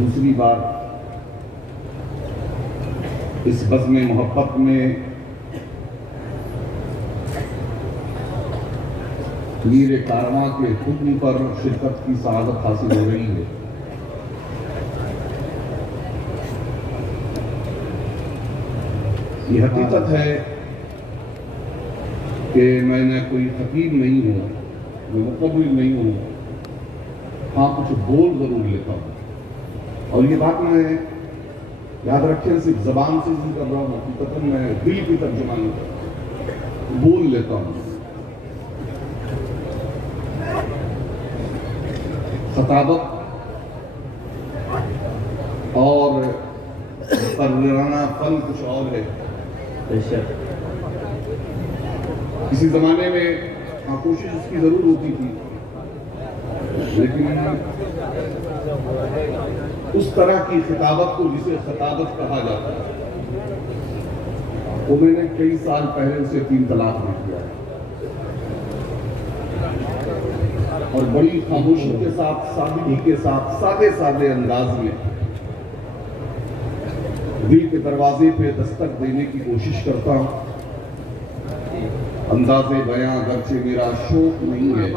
دوسری بار اس بزم محبت میں میر کارواں کے حکم پر شرکت کی سعادت حاصل ہو رہی ہے۔ یہ حقیقت ہے کہ میں نے کوئی خطیب نہیں ہوں، میں مقبل نہیں ہوں، ہاں کچھ بول ضرور لیتا ہوں، اور یہ بات میں یاد رکھیں صرف زبان سے نہیں کر رہا ہوں، حقیقت میں دل کی ترجمہ نہیں کر رہا ہوں، بول لیتا ہوں۔ خطابت اور مقررانہ فن کچھ اور ہے۔ کسی زمانے میں کوشش اس کی ضرور ہوتی تھی، لیکن اس طرح کی خطابت کو جسے خطابت کہا جاتا ہے وہ میں نے کئی سال پہلے اسے 3 طلاق میں کیا ہے، اور بڑی خاموشی کے ساتھ، سادگی کے ساتھ، سادے انداز میں دل کے دروازے پہ دستک دینے کی کوشش کرتا ہوں۔ انداز بیاں اگرچہ میرا شوق نہیں ہے،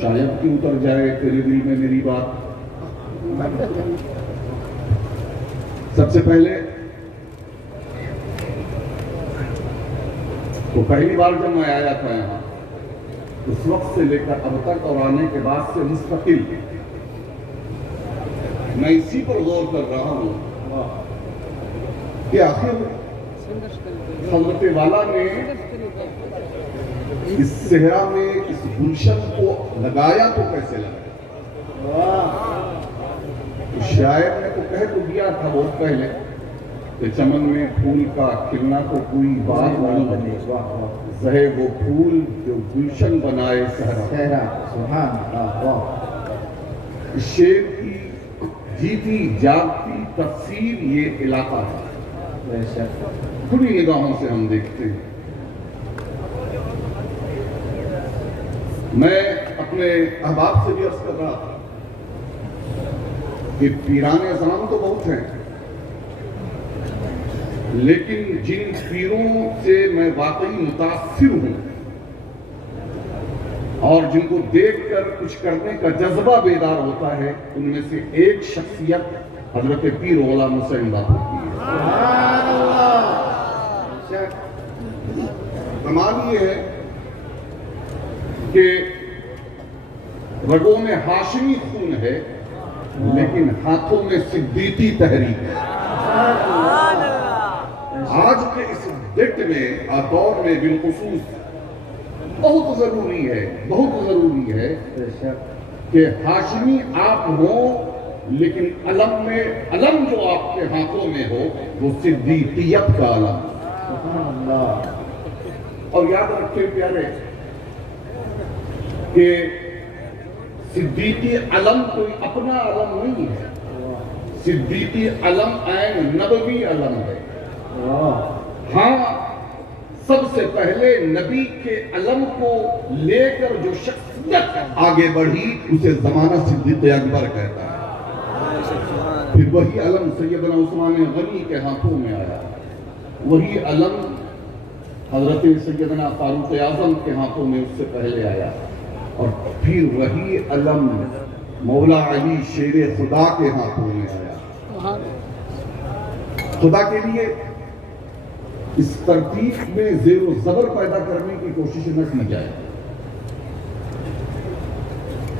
شاید کہ اتر جائے تیرے دل میں میری بات۔ سب سے پہلے تو پہلی بار جب میں آیا تھا یہاں، اس وقت سے لے کر اب تک اور آنے کے بعد سے مستقل میں اسی پر غور کر رہا ہوں کہ آخر حضرت والا نے اس صحرا میں اس گلشن کو لگایا تو کیسے لگایا؟ شاعر نے تو کہہ تو دیا تھا بہت پہلے کہ چمن میں پھول کا کھلنا تو کوئی بات نہیں، زہے وہ پھول جو گلشن بنائے صحرا۔ سبحان اللہ۔ شعر کی جیتی جاگتی تفسیر یہ علاقہ ہے، کھلی نگاہوں سے ہم دیکھتے ہیں۔ میں اپنے احباب سے بھی عرض کر رہا تھا کہ پیران اعظام تو بہت ہیں، لیکن جن پیروں سے میں واقعی متاثر ہوں اور جن کو دیکھ کر کچھ کرنے کا جذبہ بیدار ہوتا ہے، ان میں سے ایک شخصیت حضرت پیر غلام حسین باپو کی ہے۔ کمال یہ ہے کہ رگوں میں ہاشمی خون ہے، لیکن ہاتھوں میں صدیقی تحریک ہے۔ آج کے اس ڈیٹ میں، دور میں بالخصوص بہت ضروری ہے کہ ہاشمی آپ ہوں، لیکن علم جو آپ کے ہاتھوں میں ہو وہ صدیقیت کا علم۔ اور یاد رکھیں پیارے کہ صدیقی علم کوئی اپنا علم نہیں ہے، صدیقی علم عین نبوی علم ہے۔ ہاں، سب سے پہلے نبی کے علم کو لے کر جو شخصیت آگے بڑھی اسے زمانہ صدیق اکبر کہتا ہے۔ پھر وہی علم سیدنا عثمان غنی کے ہاتھوں میں آیا، وہی علم حضرت سیدنا فاروق اعظم کے ہاتھوں میں اس سے پہلے آیا، اور پھر وہی علم مولا علی شیر خدا کے ہاتھوں میں آیا۔ خدا کے لیے اس ترتیب میں زیر و زبر پیدا کرنے کی کوشش نہ کی جائے۔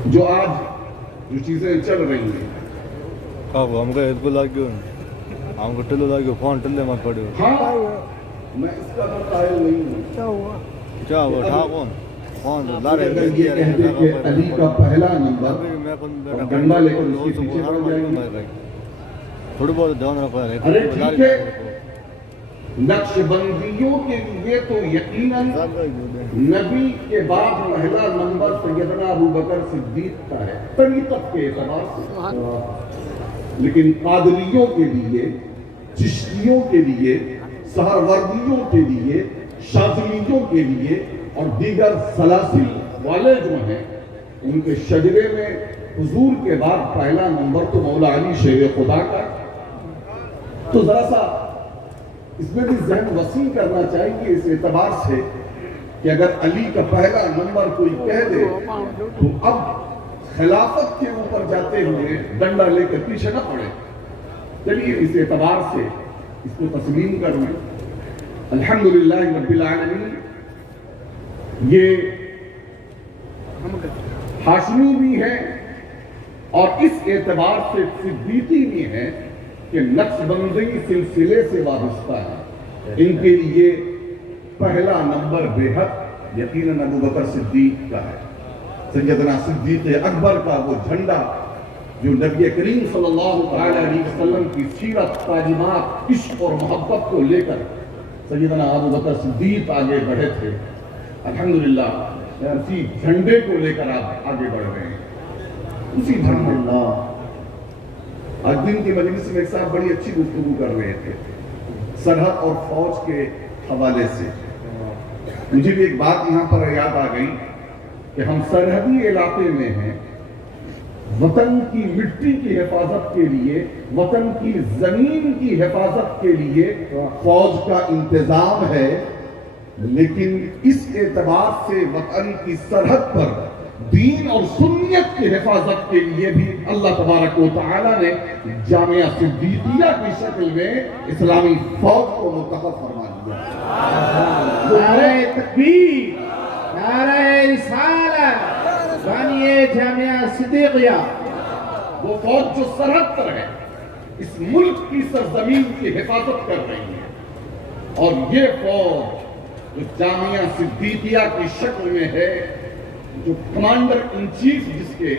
جو آج جو چیزیں چل رہی ہیں، ہم کو ہیڈ کو لاگیو، ہم کو ٹلو لاگیو، فون ٹلے مت پڑیو۔ ہاں، میں اس کا قائل نہیں ہوں۔ کیا ہوا ٹھا کون فون لارے اگر یہ کہہ دے کہ علی کا پہلا نمبر اور ڈنڈا لے کر اس کے پیچھے پڑ جائیں گے، تھوڑی بہت دھیان رکھو ہے۔ ارے ٹھیک ہے، نقش بندیوں کے لیے تو یقیناً نبی کے بعد پہلا نمبر سیدنا ابوبکر صدیق کا ہے طریقت کے اعتبار سے، لیکن قادریوں کے لیے، چشتیوں کے لیے، سہروردیوں کے لیے، شاذلیوں کے لیے اور دیگر سلاسل والے جو ہیں، ان کے شجرے میں حضور کے بعد پہلا نمبر تو مولا علی شیر خدا کا، تو ذرا سا اس میں بھی ذہن وسیع کرنا چاہیے اس اعتبار سے کہ اگر علی کا پہلا نمبر کوئی کہہ دے تو اب خلافت کے اوپر جاتے ہوئے ڈنڈا لے کر پیچھے نہ پڑے۔ چلیے اس اعتبار سے اس کو تسلیم کر لیں۔ الحمدللہ رب العالمین، یہ ہاشمی بھی ہے اور اس اعتبار سے صدیقی بھی ہے کہ نقشبندی سلسلے سے وابستہ ہے۔ ان کے لیے پہلا نمبر بے حد یقیناً ابو بکر صدیق کا ہے۔ سیدنا صدیق اکبر کا وہ جھنڈا جو نبی کریم صلی اللہ علیہ وسلم کی سیرت، تعلیمات، عشق اور محبت کو لے کر سیدنا ابو بکر صدیق آگے بڑھے تھے، الحمدللہ اسی جھنڈے کو لے کر آپ آگے بڑھ رہے ہیں۔ اسی جھنڈے آج دن کی مجلس میں ایک صاحب بڑی اچھی گفتگو کر رہے تھے سرحد اور فوج کے حوالے سے۔ مجھے بھی ایک بات یہاں پر یاد آ گئی کہ ہم سرحدی علاقے میں ہیں، وطن کی مٹی کی حفاظت کے لیے، وطن کی زمین کی حفاظت کے لیے فوج کا انتظام ہے، لیکن اس اعتبار سے وطن کی سرحد پر دین اور سنت کی حفاظت کے لیے بھی اللہ تبارک و تعالی نے جامعہ صدیقیہ کی شکل میں اسلامی فوج کو منتخب فرما دیا۔ نعرہ تکبیر، نعرہ رسالت، بانیے جامعہ صدیقیہ، وہ فوج جو سرحد پر ہے، اس ملک کی سرزمین کی حفاظت کر رہی ہے، اور یہ فوج جو جامعہ صدیقیہ کی شکل میں ہے، جو کمانڈر ان چیف جس کے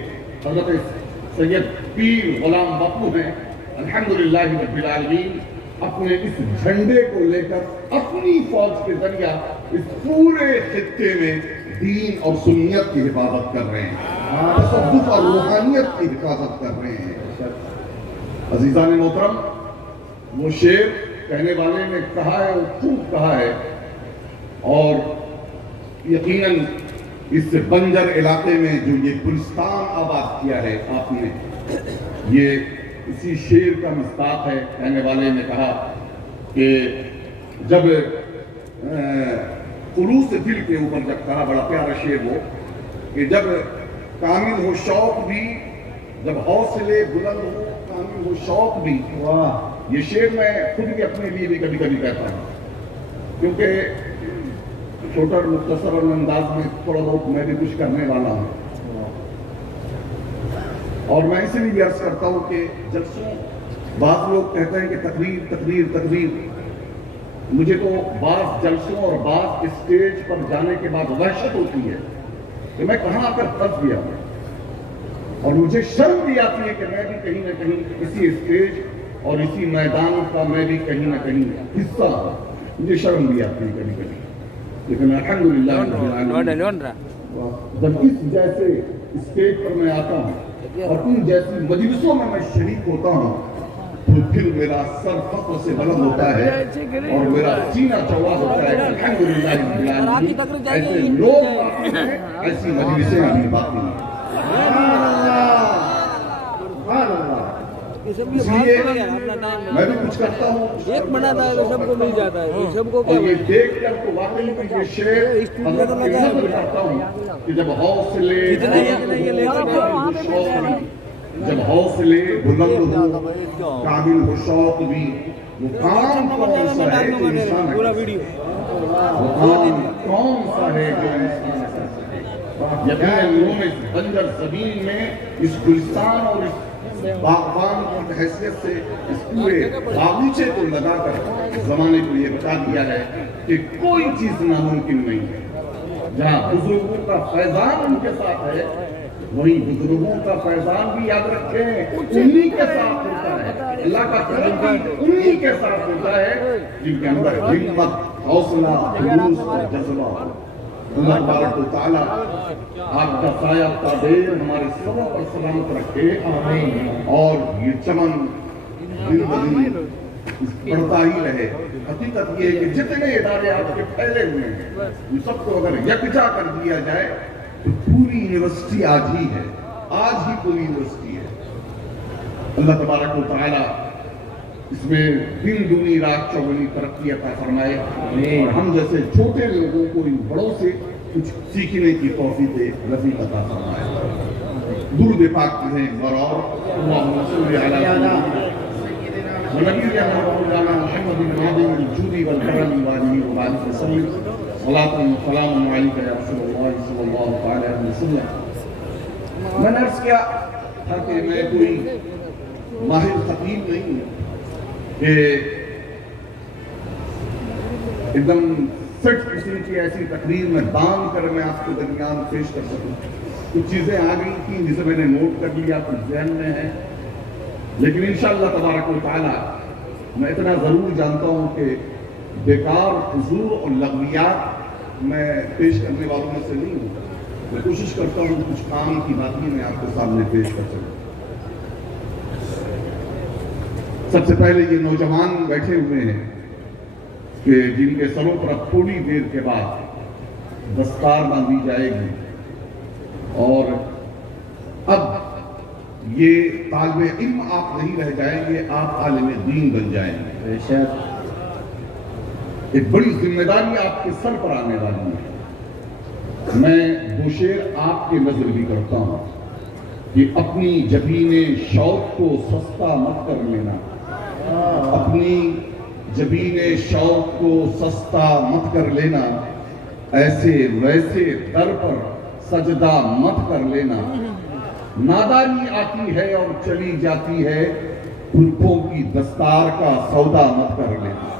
حضرت سید پیر غلام باپو ہیں، الحمدللہ رب العالمین، اپنے اس جھنڈے کو لے کر اپنی فوج کے ذریعہ اس پورے خطے میں دین اور سنت کی حفاظت کر رہے ہیں، تصوف اور روحانیت کی حفاظت کر رہے ہیں۔ عزیزان محترم، وہ شعر کہنے والے نے کہا ہے، وہ خوب کہا ہے، اور یقیناً اس بنجر علاقے میں جو یہ گلستان آباد کیا ہے آپ نے، یہ اسی شعر کا مصداق ہے۔ کہنے والے نے کہا کہ جب خلوص دل کے اوپر جب کہا، بڑا پیارا شعر وہ، کہ جب کامل ہو شوق بھی، جب حوصلے بلند ہو کامل ہو شوق بھی۔ یہ شعر میں خود بھی اپنے لیے بھی کبھی کبھی کہتا ہوں، کیونکہ چھوٹا اور مختصر اور انداز میں تھوڑا بہت میں بھی کچھ کرنے والا ہوں، اور میں اسے بھی عرض کرتا ہوں کہ جلسوں بعض لوگ کہتے ہیں کہ تقریر تقریر تقریر، مجھے تو بعض جلسوں اور بعض اسٹیج پر جانے کے بعد وحشت ہوتی ہے کہ میں کہاں آ کر پھنس گیا ہوں، اور مجھے شرم بھی آتی ہے کہ میں بھی کہیں نہ کہیں اسی اسٹیج اور اسی میدان کا میں بھی کہیں نہ کہیں حصہ ہوں، مجھے شرم بھی آتی ہے کبھی کبھی، لیکن الحمدللہ جب اس جیسے اسٹیج پر میں آتا ہوں اور ان جیسی مجلسوں میں شریک ہوتا ہوں تو پھر میرا سر فخر سے بلند ہوتا ہے اور میرا سینہ چوڑا ہوتا ہے۔ الحمدللہ ایسے لوگ باقی ہیں، ایسی مجلسیں ابھی باقی ہیں۔ اس لیے میں بھی کچھ کرتا ہوں، ایک بناتا ہے تو سب کو مل جاتا ہے، سب کو اور یہ دیکھ کر تو واقعی میں یہ شعر حضرت کی نظر کرتا ہوں کہ جب حوصلے جب حوصلے بلند ہو کامل ہو شوق بھی، وہ کام کون سا ہے جو انسان ہے، وہ کام کون سا ہے جو انسان ہے۔ یقیناً انہوں نے اس بنجر زمین میں اس گلستان اور اس باغبان کی حیثیت سے اس پورے باغیچے کو لگا کر زمانے کو یہ بتا دیا ہے کہ کوئی چیز ناممکن نہیں ہے۔ جہاں بزرگوں کا فیضان ان کے ساتھ ہے، وہی بزرگوں کا فیضان بھی یاد رکھیں انہی کے ساتھ ہوتا ہے، اللہ کا کرم بھی انہی کے ساتھ ہوتا ہے جن کے اندر ہمت، حوصلہ، خلوص اور جذبہ ہو۔ اللہ تبارک و تعالیٰ آپ کا سایہ تابیر ہمارے سروں پر سلامت رکھے، اور یہ چمن دن بدن بڑھتا ہی رہے۔ حقیقت یہ ہے کہ جتنے ادارے آپ کے پھیلے ہوئے ہیں ان سب کو اگر یکجا کر دیا جائے تو پوری یونیورسٹی آج ہی ہے، آج ہی پوری یونیورسٹی ہے. اللہ تبارک و تعالی اس میں دن دونی رات چوگنی ترقی عطا فرمائے اور ہم جیسے چھوٹے لوگوں کو ان بڑوں سے کچھ سیکھنے کی توفیق رفیق عطا فرمائے. درود پاک پڑھیں برور اللہم صلی علی ونبینا مولانا محمد العظیم الجود والکرم وآلہ وبارک وسلم صلاۃ و سلام علیک یا رسول اللہ صلی اللہ علیہ وسلم. میں نے عرض کیا تھا کہ میں کوئی ماہر خطیب نہیں ہوں کہ ایک دم 60% کی ایسی تقریر میں بان کر میں آپ کو درمیان پیش کر سکوں. کچھ چیزیں آ گئی تھیں جسے میں نے نوٹ کر لیا کچھ ذہن میں ہے, لیکن انشاءاللہ تبارک و تعالی میں اتنا ضرور جانتا ہوں کہ بیکار حضور اور لغویات میں پیش کرنے والوں میں سے نہیں ہوں. میں کوشش کرتا ہوں کچھ کام کی باتیں میں آپ کے سامنے پیش کر سکوں. سب سے پہلے یہ نوجوان بیٹھے ہوئے ہیں کہ جن کے سروں پر اب تھوڑی دیر کے بعد دستار باندھی جائے گی اور اب یہ طالب علم آپ نہیں رہ جائیں گے, آپ عالم دین بن جائیں گے. ایک بڑی ذمہ داری آپ کے سر پر آنے والی ہے. میں دو شعر آپ کے نظر بھی کرتا ہوں کہ اپنی جبین شوق کو سستا مت کر لینا, اپنی جبین شوق کو سستا مت کر لینا, ایسے ویسے در پر سجدہ مت کر لینا. نادانی آتی ہے اور چلی جاتی ہے, پھلکوں کی دستار کا سودا مت کر لینا.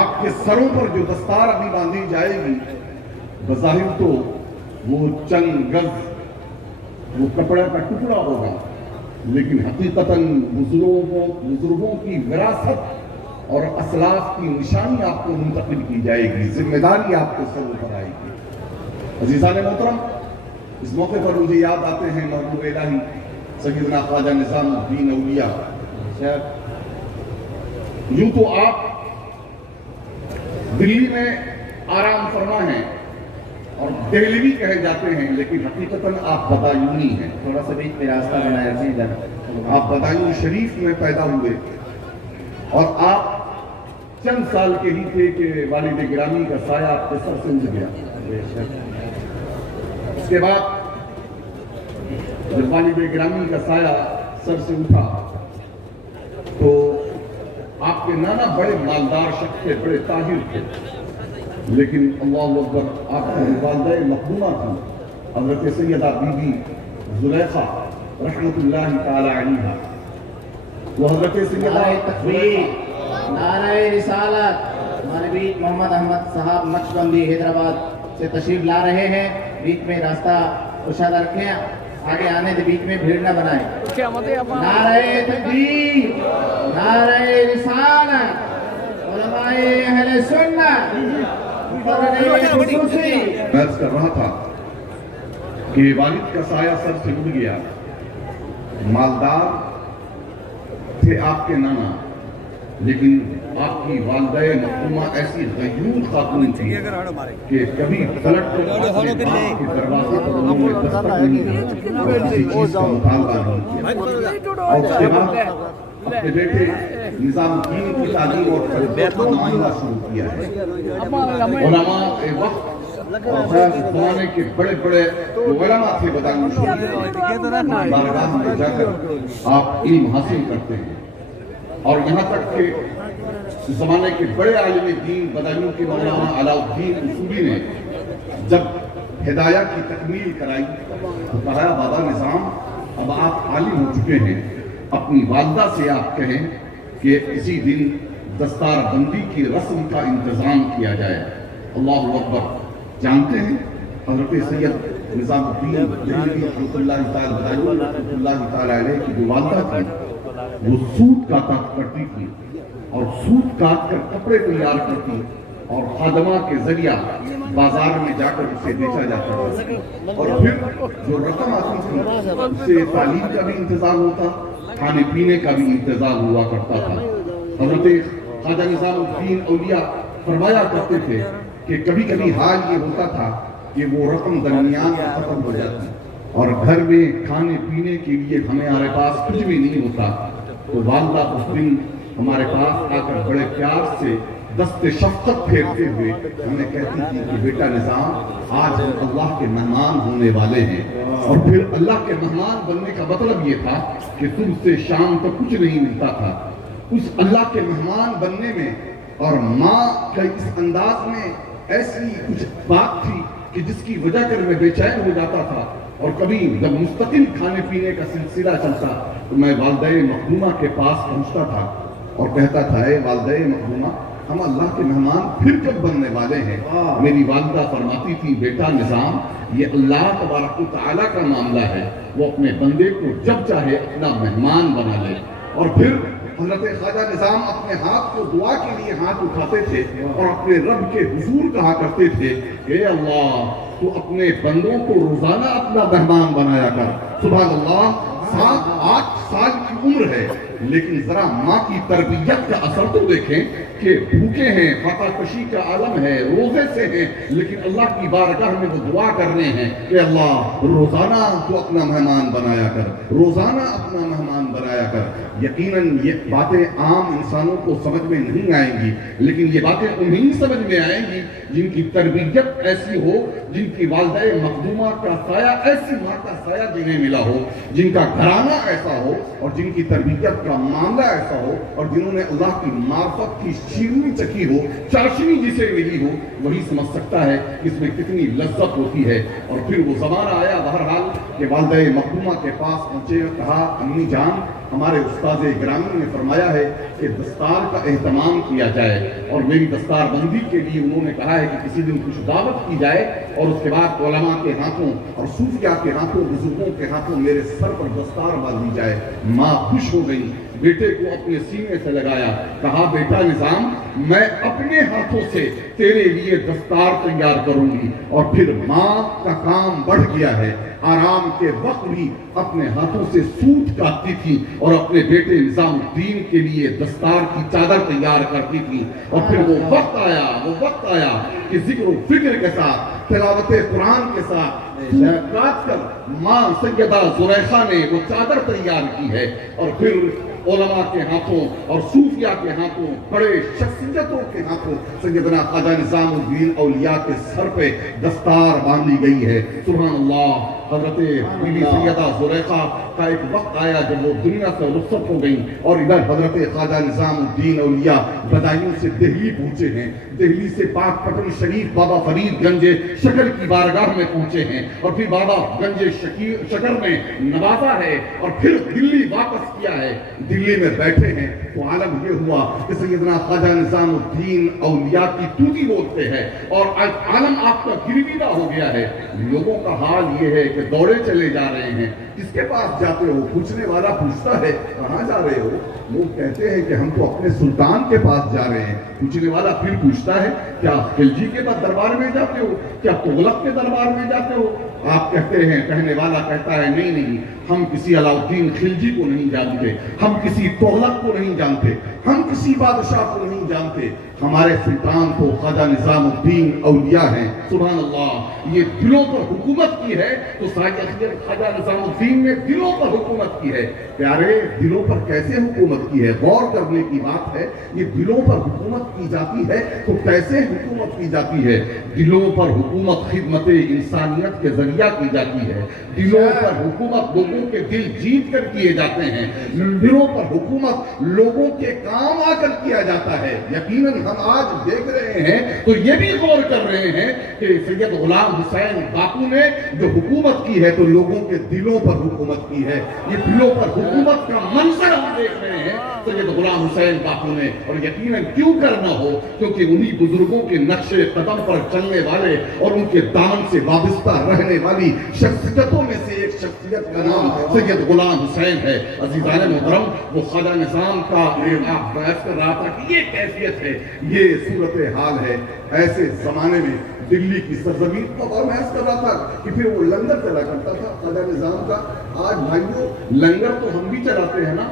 آپ کے سروں پر جو دستار ابھی باندھی جائے گی بظاہر تو وہ چند گز وہ کپڑے کا ٹکڑا ہوگا, لیکن حقیقتاً بزرگوں کی وراثت اور اسلاف کی نشانی آپ کو منتقل کی جائے گی, ذمہ داری آپ کے سروں پر آئے گی. عزیزان محترم, اس موقع پر مجھے یاد آتے ہیں محبوب الہی سیدنا خواجہ نظام الدین اولیاء. یوں تو آپ دلی میں آرام فرما ہیں اور دہلوی کہے جاتے ہیں, لیکن حقیقتاً آپ بدایونی ہیں. تھوڑا سا بیچ میں راستہ بنایا جی ادھر. آپ بدایون شریف میں پیدا ہوئے اور آپ چند سال کے ہی تھے کہ والد گرامی کا سایہ آپ کے سر سے اٹھ گیا. اس کے بعد جب والد گرامی کا سایہ سر سے اٹھا تو آپ کے نانا بڑے مالدار شخص تھے, بڑے تاجر تھے, لیکن اللہ اکبر آپ کی والدہ مخدومہ تھی حضرت سیدہ بی بی زلیخا رحمت اللہ تعالی علیہا. وہ حضرت سیدہ نعرہ تکبیر, نعرہ رسالت. ہمارے بیچ محمد احمد صاحب نقشبندی حیدرآباد سے تشریف لا رہے ہیں. بیچ میں راستہ کشادہ رکھیں, آگے آنے دے, بیچ میں بھیڑ نہ بنائیں. نعرہ تکبیر, نعرہ رسالت. علماء اہل سنت خصوصی. میں عرض کر رہا تھا کہ والد کا سایہ سر سے اٹھ گیا. مالدار تھے آپ کے نانا, لیکن آپ کی والدہ مخدومہ ایسی غیور خاتون تھی کہ کبھی پلٹ کر اپنے باپ کے دروازے پر انہوں نے دستک نہیں دی اور کسی چیز کا مطالبہ نہیں کیا. اور اس کے بعد اپنے بیٹے نظام الدین کی تعلیم اور تربیت کو معاملہ شروع کیا ہے. علماء وقت اور زمانے کے بڑے بڑے علماء تھے بدایون شریف بارگاہ میں جا کر آپ علم حاصل کرتے ہیں. اور یہاں تک کہ زمانے کے بڑے عالم دین بدایوں کے مولانا علاء الدین اصولی نے جب ہدایہ کی تکمیل کرائی تو کہا بابا نظام اب آپ عالم ہو چکے ہیں, اپنی والدہ سے آپ کہیں کہ اسی دن دستار بندی کی رسم کا انتظام کیا جائے. اللہ اکبر. جانتے ہیں حضرت سید نظام الدین دہلوی رحمۃ اللہ تعالی علیہ کی جو والدہ تھی وہ سوت کاتا کرتی تھی اور سوت کاٹ کر کپڑے تیار کرتی اور خادمہ کے ذریعہ بازار میں جا کر اسے بیچا جاتا تھا, اور پھر جو رقم آتی تھی اس سے تعلیم کا بھی انتظام ہوتا, کھانے پینے کا بھی انتظام ہوا کرتا تھا. حضرت خواجہ نظام الدین اولیاء فرمایا کرتے تھے کہ کبھی کبھی حال یہ ہوتا تھا کہ وہ رقم درمیان میں ختم ہو جاتی اور گھر میں کھانے پینے کے لیے ہمارے پاس کچھ بھی نہیں ہوتا تو والدہ اس دن ہمارے پاس آ کر بڑے پیار سے دست شفقت پھیرتے ہوئے ہمیں کہتی تھی کہ بیٹا نظام آج ہم اللہ کے مہمان ہونے والے ہیں. اور پھر اللہ کے مہمان بننے کا مطلب یہ تھا کہ تم سے شام تک کچھ نہیں ملتا تھا. اس اللہ کے مہمان بننے میں اور ماں کا اس انداز میں ایسی کچھ بات تھی کہ جس کی وجہ کر میں بے چین ہو جاتا تھا. اور کبھی جب مستقل کھانے پینے کا سلسلہ چلتا تو میں والدہ مخدومہ کے پاس پہنچتا تھا اور کہتا تھا اے والدہ مخدومہ ہم اللہ کے مہمان پھر کب بننے والے ہیں. میری والدہ فرماتی تھی بیٹا نظام یہ اللہ تبارک و تعالیٰ کا معاملہ ہے, وہ اپنے بندے کو جب چاہے اپنا مہمان بنا لے. اور پھر حضرت خواجہ نظام اپنے ہاتھ کو دعا کے لیے ہاتھ اٹھاتے تھے اور اپنے رب کے حضور کہا کرتے تھے اے اللہ تو اپنے بندوں کو روزانہ اپنا مہمان بنایا کر. سبحان اللہ, 7-8 سال کی عمر ہے لیکن ذرا ماں کی تربیت کا اثر تو دیکھیں کہ بھوکے ہیں, خطا کشی کا عالم ہے, روزے سے ہیں, لیکن اللہ کی بارگاہ میں وہ دعا کر رہے ہیں کہ اللہ روزانہ تو اپنا مہمان بنایا کر, روزانہ اپنا مہمان بنایا کر. یقیناً یہ باتیں عام انسانوں کو سمجھ میں نہیں آئیں گی لیکن یہ باتیں انہیں سمجھ میں آئیں گی جن کی تربیت ایسی ہو, جن کی والدہ مخدومہ کا سایہ ایسی ماں کا سایہ جنہیں ملا ہو, جن کا گھرانہ ایسا ہو اور جن کی تربیت کا معاملہ ایسا ہو اور جنہوں نے اللہ کی معرفت کی شیرنی چکھی ہو, چاشنی جسے ملی ہو, وہی سمجھ سکتا ہے کہ اس میں کتنی لذت ہوتی ہے. اور پھر وہ زمانہ آیا بہرحال کہ والدہ مخدومہ کے پاس پہنچے, کہا امی جان ہمارے استاد گرامی نے فرمایا ہے کہ دستار کا اہتمام کیا جائے اور میری دستار بندی کے لیے انہوں نے کہا ہے کہ کسی دن کچھ دعوت کی جائے اور اس کے بعد علماء کے ہاتھوں اور صوفیاء کے ہاتھوں, بزرگوں کے ہاتھوں میرے سر پر دستار باندھی جائے. ماں خوش ہو گئی, بیٹے کو اپنے سینے سے لگایا, کہا بیٹا نظام میں اپنے ہاتھوں سے تیرے لیے دستار تیار کروں گی. اور پھر ماں کا کام بڑھ گیا ہے, آرام کے وقت بھی اپنے ہاتھوں سے سوٹ کاٹتی تھی اور اپنے بیٹے نظام الدین کے لیے دستار کی چادر تیار کرتی تھی. اور پھر وہ وقت آیا کہ ذکر و فکر کے ساتھ, تلاوت قرآن کے ساتھ کاٹ کر ماں سیدہ زلیخا نے وہ چادر تیار کی ہے. اور پھر علماء کے ہاتھوں اور صوفیاء کے ہاتھوں, بڑے شخصیتوں کے ہاتھوں سیدنا خواجہ نظام الدین اولیاء کے سر پہ دستار باندھی گئی ہے. سبحان اللہ. حضرت بی بی سیدہ زلیخا کا ایک وقت آیا جب وہ دنیا سے رخصت ہو گئی اور ادھر حضرت خواجہ نظام الدین اولیاء بدایوں سے دہلی پہنچے ہیں. دہلی سے پاک پٹن شریف بابا فرید گنج شکر کی بارگاہ میں پہنچے ہیں اور پھر بابا گنج شکر میں نوازا ہے اور پھر دلی واپس کیا ہے. دلی میں بیٹھے ہیں تو عالم یہ ہوا کہ سیدنا خواجہ نظام الدین اولیاء کی توتی بولتے ہیں اور عالم آپ کا گرویدہ ہو گیا ہے. لوگوں کا حال یہ ہے کہ دوڑے چلے جا رہے ہیں, کس کے پاس جاتے ہو؟ پوچھنے والا پوچھتا ہے کہاں جا رہے ہو؟ لوگ کہتے ہیں کہ ہم تو اپنے سلطان کے پاس جا رہے ہیں. پوچھنے والا پھر پوچھتا ہے کیا خلجی کے پاس دربار میں جاتے ہو, کیا تغلق کے دربار میں جاتے ہو؟ آپ کہتے ہیں, کہنے والا کہتا ہے نہیں ہم کسی علاؤالدین خلجی کو نہیں جانتے, ہم کسی تغلق کو نہیں جانتے, ہم کسی بادشاہ کو نہیں جانتے, ہمارے سلطان تو خواجہ نظام الدین اولیاء ہیں. سبحان اللہ. یہ دلوں پر حکومت کی ہے تو خواجہ نظام الدین نے دلوں پر حکومت کی ہے. پیارے, دلوں پر کیسے حکومت کی ہے غور کرنے کی بات ہے. یہ دلوں پر حکومت کی جاتی ہے تو کیسے حکومت کی جاتی ہے؟ دلوں پر حکومت خدمت انسانیت کے ذریعہ کی جاتی ہے. دلوں پر حکومت لوگوں کے دل جیت کر کیے جاتے ہیں. دلوں پر حکومت لوگوں کے کام آ کر کیا جاتا ہے. یقیناً ہم آج دیکھ رہے ہیں تو یہ بھی غور کر رہے ہیں کہ سید غلام حسین باپو نے جو حکومت کی ہے تو لوگوں کے دلوں پر حکومت کی ہے. یہ دلوں پر حکومت کا منظر ہم دیکھ رہے ہیں سید غلام حسین باپو نے. اور یقیناً کیوں کرنا ہو, کیونکہ انہی بزرگوں کے نقش قدم پر چلنے والے اور ان کے دامن سے وابستہ رہنے والی شخصیتوں میں سے ایک شخصیت کا نام سید غلام حسین ہے. عزیزان محترم, وہ خواجہ نظام کا بحث کر رہا تھا کہ یہ کیفیت ہے, یہ صورتحال ہے. ایسے زمانے میں دلی کی سرزمین پر محض کر رہا تھا کہ پھر وہ لنگر چلا کرتا تھا خواجہ نظام کا. آج بھائیوں لنگر تو ہم بھی چلاتے ہیں نا,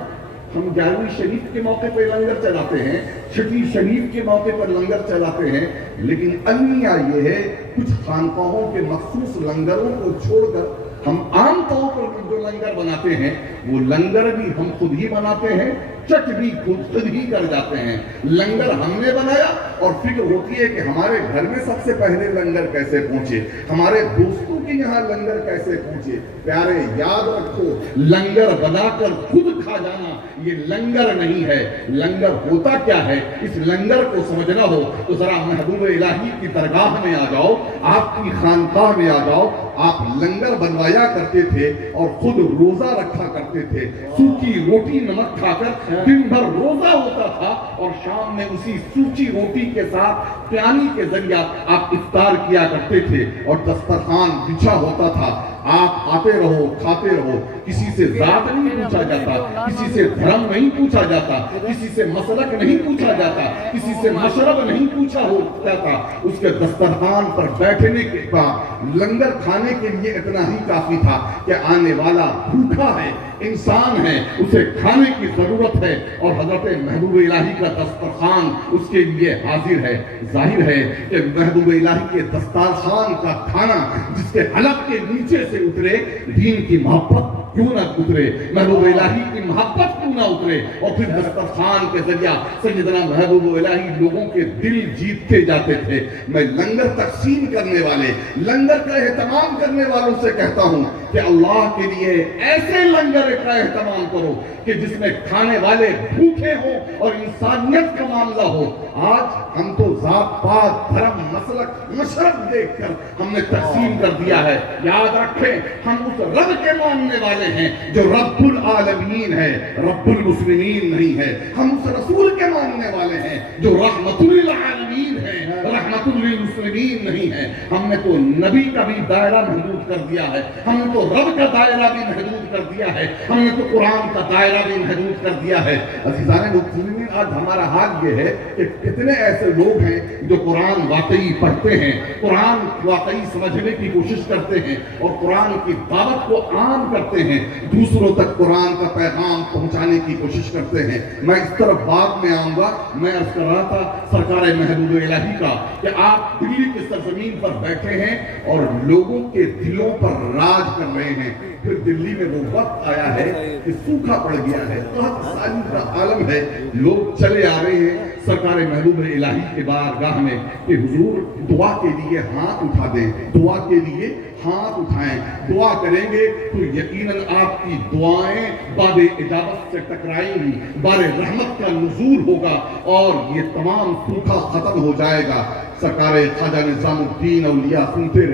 ہم 11ویں شریف کے موقع پر لنگر چلاتے ہیں, 6 شریف کے موقع پر لنگر چلاتے ہیں, لیکن المیہ یہ ہے کچھ خانقاہوں کے مخصوص لنگروں کو چھوڑ کر ہم عام طور پر جو لنگر بناتے ہیں وہ لنگر بھی ہم خود ہی بناتے ہیں، چٹ بھی خود ہی کر جاتے ہیں۔ لنگر ہم نے بنایا اور فکر ہوتی ہے کہ ہمارے گھر میں سب سے پہلے لنگر کیسے پہنچے، ہمارے دوستوں کے یہاں لنگر کیسے پہنچے۔ پیارے یاد رکھو، لنگر بنا کر خود کھا جانا یہ لنگر نہیں ہے۔ لنگر ہوتا کیا ہے، اس لنگر کو سمجھنا ہو تو ذرا محبوب الہی کی درگاہ میں آ جاؤ، آپ کی خانقاہ میں آ جاؤ۔ آپ لنگر بنوایا کرتے تھے اور خود روزہ رکھا کرتے تھے، سوکھی روٹی نمک کھا کر دن بھر روزہ ہوتا تھا اور شام میں اسی سوکھی روٹی کے ساتھ پیانی کے ذریعہ آپ افطار کیا کرتے تھے اور دسترخوان بچھا ہوتا تھا۔ آپ آتے رہو، کھاتے رہو، کسی سے ذات نہیں پوچھا جاتا، کسی سے دھرم نہیں پوچھا جاتا، کسی سے مسلک نہیں پوچھا جاتا، کسی سے مشرب نہیں پوچھا جاتا۔ اس کے دسترخوان پر بیٹھنے کے بعد لنگر کھانے کے لیے اتنا ہی کافی تھا کہ آنے والا بھوکا ہے، انسان ہے، اسے کھانے کی ضرورت ہے اور حضرت محبوب الہی کا دسترخوان اس کے لیے حاضر ہے۔ ظاہر ہے کہ محبوب الہی کے دسترخوان کا کھانا جس کے حلق کے نیچے سے اترے، دین کی محبت کیوں نہ اترے، محبوب الہی کی محبت کیوں نہ اترے، اور پھر دسترخوان کے ذریعہ سیدنا محبوب الہی لوگوں کے دل جیتتے جاتے تھے۔ میں لنگر تقسیم کرنے والے، لنگر کا اہتمام کرنے والوں سے کہتا ہوں کہ اللہ کے لیے ایسے لنگر کا اہتمام کرو کہ جس میں کھانے والے بھوکے ہوں اور انسانیت کا معاملہ ہو۔ آج ہم تو ذات پات، دھرم، مسلک، مشرب دیکھ کر ہم نے تقسیم کر دیا ہے۔ یاد رکھیں، ہم اس رب کے ماننے والے ہیں جو رب العالمین ہے، رب المسلمین نہیں ہے۔ ہم اس رسول کے ماننے والے ہیں جو رحمت للعالمین ہے، رحمت للمسلمین نہیں ہے۔ ہم نے تو نبی کا بھی دائرہ محدود کر دیا ہے، ہم نے تو رب کا دائرہ بھی محدود کر دیا ہے، ہم نے تو قرآن کا دائرہ بھی محدود کر دیا ہے۔ عزیزان مسلمین، آج ہمارا حال یہ ہے کہ کتنے ایسے لوگ ہیں جو قرآن واقعی پڑھتے ہیں، قرآن واقعی سمجھنے کی کوشش کرتے ہیں اور قرآن کی دعوت کو عام کرتے ہیں، دوسروں تک قرآن کا پیغام پہنچانے کی کوشش کرتے ہیں۔ میں اس طرف بعد میں آؤں گا۔ میں عرض کر رہا تھا سرکار محبوب الہی کا کہ آپ دلی کی سرزمین پر بیٹھے ہیں اور لوگوں کے دلوں پر راج کر رہے ہیں۔ پھر دلی میں وہ وقت آیا ہے کہ سوکھا پڑ گیا ہے، قحط سالی کا عالم ہے، لوگ چلے آ رہے ہیں سرکار محبوب الہی کے بارگاہ میں کہ حضور دعا کے لیے ہاتھ اٹھا دیں، دعا کے لیے ہاتھ اٹھائیں، دعا کریں گے تو یقیناً آپ کی دعائیں باب اجابت سے ٹکرائیں گی، بار رحمت کا نزول ہوگا اور یہ تمام سوکھا ختم ہو جائے گا۔ سرکار خواجہ نظام الدین اولیاء سنتے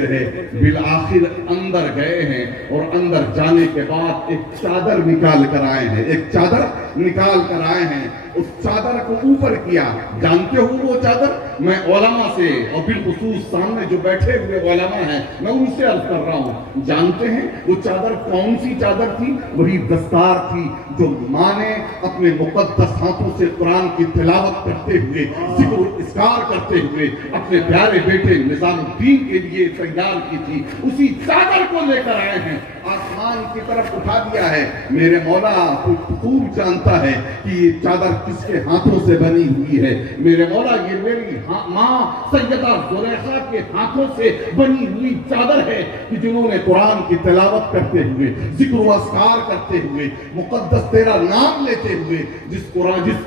رہے، بالآخر اندر گئے ہیں اور اندر جانے کے بعد ایک چادر نکال کر آئے ہیں، ایک چادر نکال کر آئے ہیں۔ اس چادر کو اوپر کیا، جانتے ہو وہ چادر؟ میں علماء سے اور بالخصوص سامنے جو بیٹھے ہوئے علماء ہیں میں ان سے عرض کر رہا ہوں، جانتے ہیں وہ چادر کون سی چادر تھی؟ وہی دستار تھی جو ماں نے اپنے مقدس ہاتھوں سے قرآن کی تلاوت کرتے ہوئے، ذکر و اذکار کرتے ہوئے اپنے پیارے بیٹے نظام الدین کے لیے تیار کی تھی۔ اسی چادر کو لے کر آئے ہیں، آسمان کی طرف اٹھا دیا ہے۔ میرے مولا خوب جانتا ہے کہ یہ چادر کس کے ہاتھوں سے بنی ہوئی ہے۔ میرے مولا یہ میری ماں سیدہ زلیخا کے ہاتھوں سے بنی ہوئی چادر ہے کہ جنہوں نے قرآن کی تلاوت کرتے ہوئے، ذکر و اذکار کرتے ہوئے، مقدس تیرا نام لیتے ہوئے جس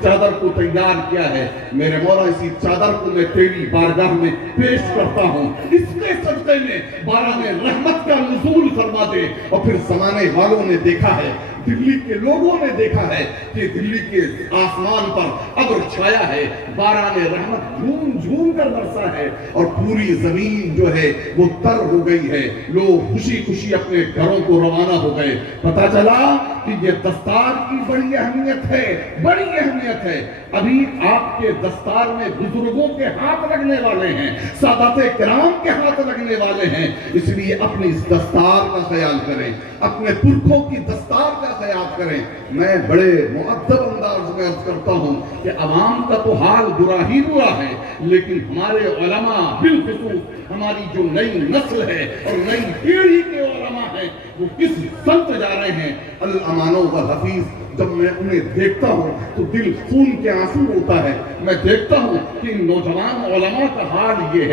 چادر کو تیار کیا ہے، میرے مولا اسی چادر کو میں تیری بارگاہ میں پیش کرتا ہوں۔ اس کے صدقے میں بارہ میں رحمت کا نزول فرما دے۔ اور پھر زمانے والوں نے دیکھا ہے، دلی کے لوگوں نے دیکھا ہے کہ دلی کے آسمان پر ابر چھایا ہے، باران رحمت جھوم جھوم کر برسا ہے اور پوری زمین جو ہے وہ تر ہو گئی ہے، لوگ خوشی خوشی اپنے گھروں کو روانہ ہو گئے۔ پتہ چلا کہ یہ دستار کی بڑی اہمیت ہے، بڑی اہمیت ہے۔ ابھی آپ کے دستار میں بزرگوں کے ہاتھ لگنے والے ہیں، سادات کرام کے ہاتھ لگنے والے ہیں، اس لیے اپنی اس دستار کا خیال کریں، اپنے پرکھوں کی دستار کا خیال کریں۔ میں بڑے مؤدب انداز میں عرض کرتا ہوں کہ عوام کا تو حال برا ہی برا ہے، لیکن ہمارے علماء بالخصوص ہماری جو نئی نسل ہے اور نئی پیڑھی کے علماء ہیں وہ کس سمت جا رہے ہیں؟ الامان والحفیظ جب میں انہیں دیکھتا ہوں تو دل خون کے آنسو ہوتا ہے. میں دیکھتا ہوں کہ نوجوان علماء کا حال یہ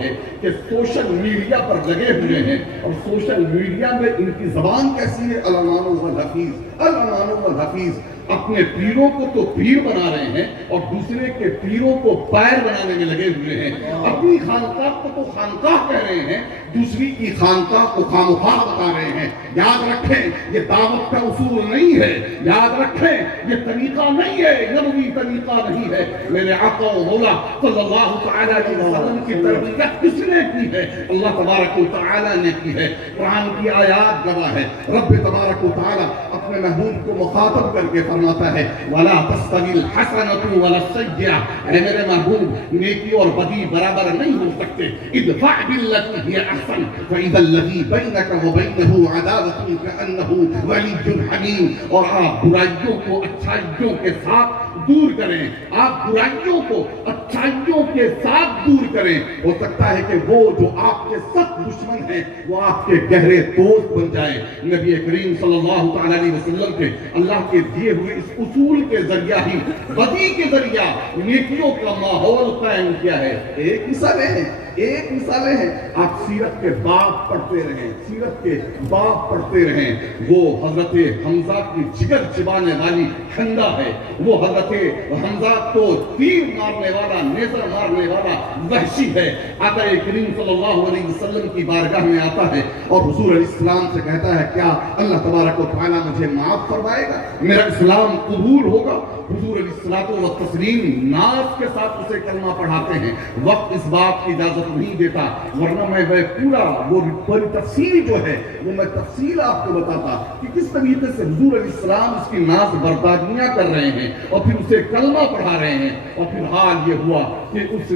ہے کہ سوشل میڈیا پر لگے ہوئے ہیں, اور سوشل میڈیا میں ان کی زبان کیسی ہے, الامان والحفیظ. اپنے پیروں کو تو پیر بنا رہے ہیں اور دوسرے کے پیروں کو پیر بنانے میں لگے ہوئے ہیں. اپنی خانقاہ کو تو خانقاہ کہہ رہے ہیں, دوسری کی خانقاہ کو خامخواہ بتا رہے ہیں. یاد رکھیں یہ دعوت کا اصول نہیں ہے, یاد رکھیں یہ طریقہ نہیں ہے, نبوی طریقہ نہیں ہے. میرے آقا و مولا صلی اللہ تعالی علیہ وسلم کی تربیت کس نے کی ہے؟ اللہ تبارک و تعالی نے کی ہے. قرآن کی آیات گواہ ہے. رب تبارک و تعالی اپنے محبوب کو مخاطب کر کے فرماتا ہے وَلَا تَسْتَوِي الْحَسَنَةُ وَلَا السَّيِّئَةُ, اے میرے محبوب نیکی اور بدی برابر نہیں ہو سکتے. ادفع بالتي هي احسن فاذا الذي بينك وبينه عداوة كأنه ولي حميم. اور آپ برائیوں کو اچھائیوں کے ساتھ دور کریں, آپ برائیوں کو اچھائیوں کے ساتھ دور کریں. ہو سکتا ہے کہ وہ جو آپ کے سخت دشمن ہیں وہ آپ کے گہرے دوست بن جائیں. نبی کریم صلی اللہ تعالی علیہ وسلم کے اللہ کے دیے ہوئے اس اصول کے ذریعہ ہی بدی کے ذریعہ نیکیوں کا ماحول قائم کیا ہے. ایک مثالیں ہیں. آپ سیرت کے باب پڑھتے رہیں. وہ حضرت حمزہ کی جگر چبانے والی ٹھنڈا ہے. وہ حضرت حمزہ کو تیر مارنے والا, نیزہ مارنے والا وحشی ہے. آقا کریم صلی اللہ علیہ وسلم کی بارگاہ میں آتا ہے اور حضور علیہ السلام سے کہتا ہے کیا اللہ تبارک و تعالیٰ مجھے معاف فرمائے گا, میرا اسلام قبول ہوگا؟ حضور علیہ الصلوۃ والتسلیم ناز کے ساتھ اسے کلمہ پڑھاتے ہیں. وقت اس بات کی اجازت نہیں دیتا, ورنہ میں پوری تفصیل جو ہے وہ میں تفصیل آپ کو بتاتا کہ کس طریقے سے حضور علیہ السلام اس کی ناز برداریاں کر رہے ہیں اور پھر اسے کلمہ پڑھا رہے ہیں. اور پھر حال یہ ہوا کہ اس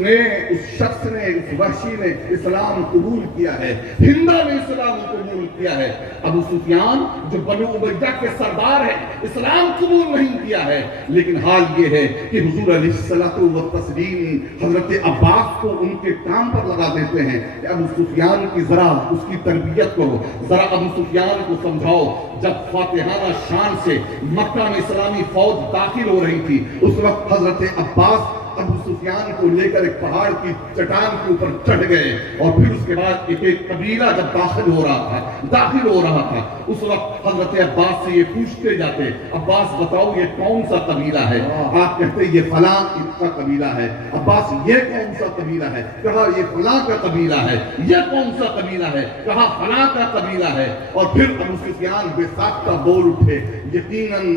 شخص نے, اس وحشی نے اسلام قبول کیا ہے, ہندا نے اسلام قبول کیا ہے. ابو سفیان جو بنو امیہ کے سردار ہے اسلام قبول نہیں کیا ہے. لیکن حال یہ ہے کہ حضور علیہ الصلوۃ والتسلیم حضرت عباس کو ان کے کام پر لگا دیتے ہیں کہ ابو سفیان کی ذرا اس کی تربیت کرو, ذرا ابو سفیان کو سمجھاؤ. جب فاتحانہ شان سے مکہ میں اسلامی فوج داخل ہو رہی تھی اس وقت حضرت عباس ابو سفیان کو لے کر ایک پہاڑ کی چٹان کے اوپر چڑھ گئے اور پھر اس کے بعد ایک قبیلہ جب داخل ہو رہا تھا اس وقت حضرت عباس سے یہ پوچھتے جاتے, عباس بتاؤ یہ کون سا قبیلہ ہے؟ آپ کہتے یہ فلاں کا قبیلہ ہے. عباس یہ کون سا قبیلہ ہے؟ کہا یہ فلاں کا قبیلہ ہے. یہ کون سا قبیلہ ہے؟ کہا فلاں کا قبیلہ ہے. اور پھر ابو سفیان بے ساختہ بول اٹھے یقیناً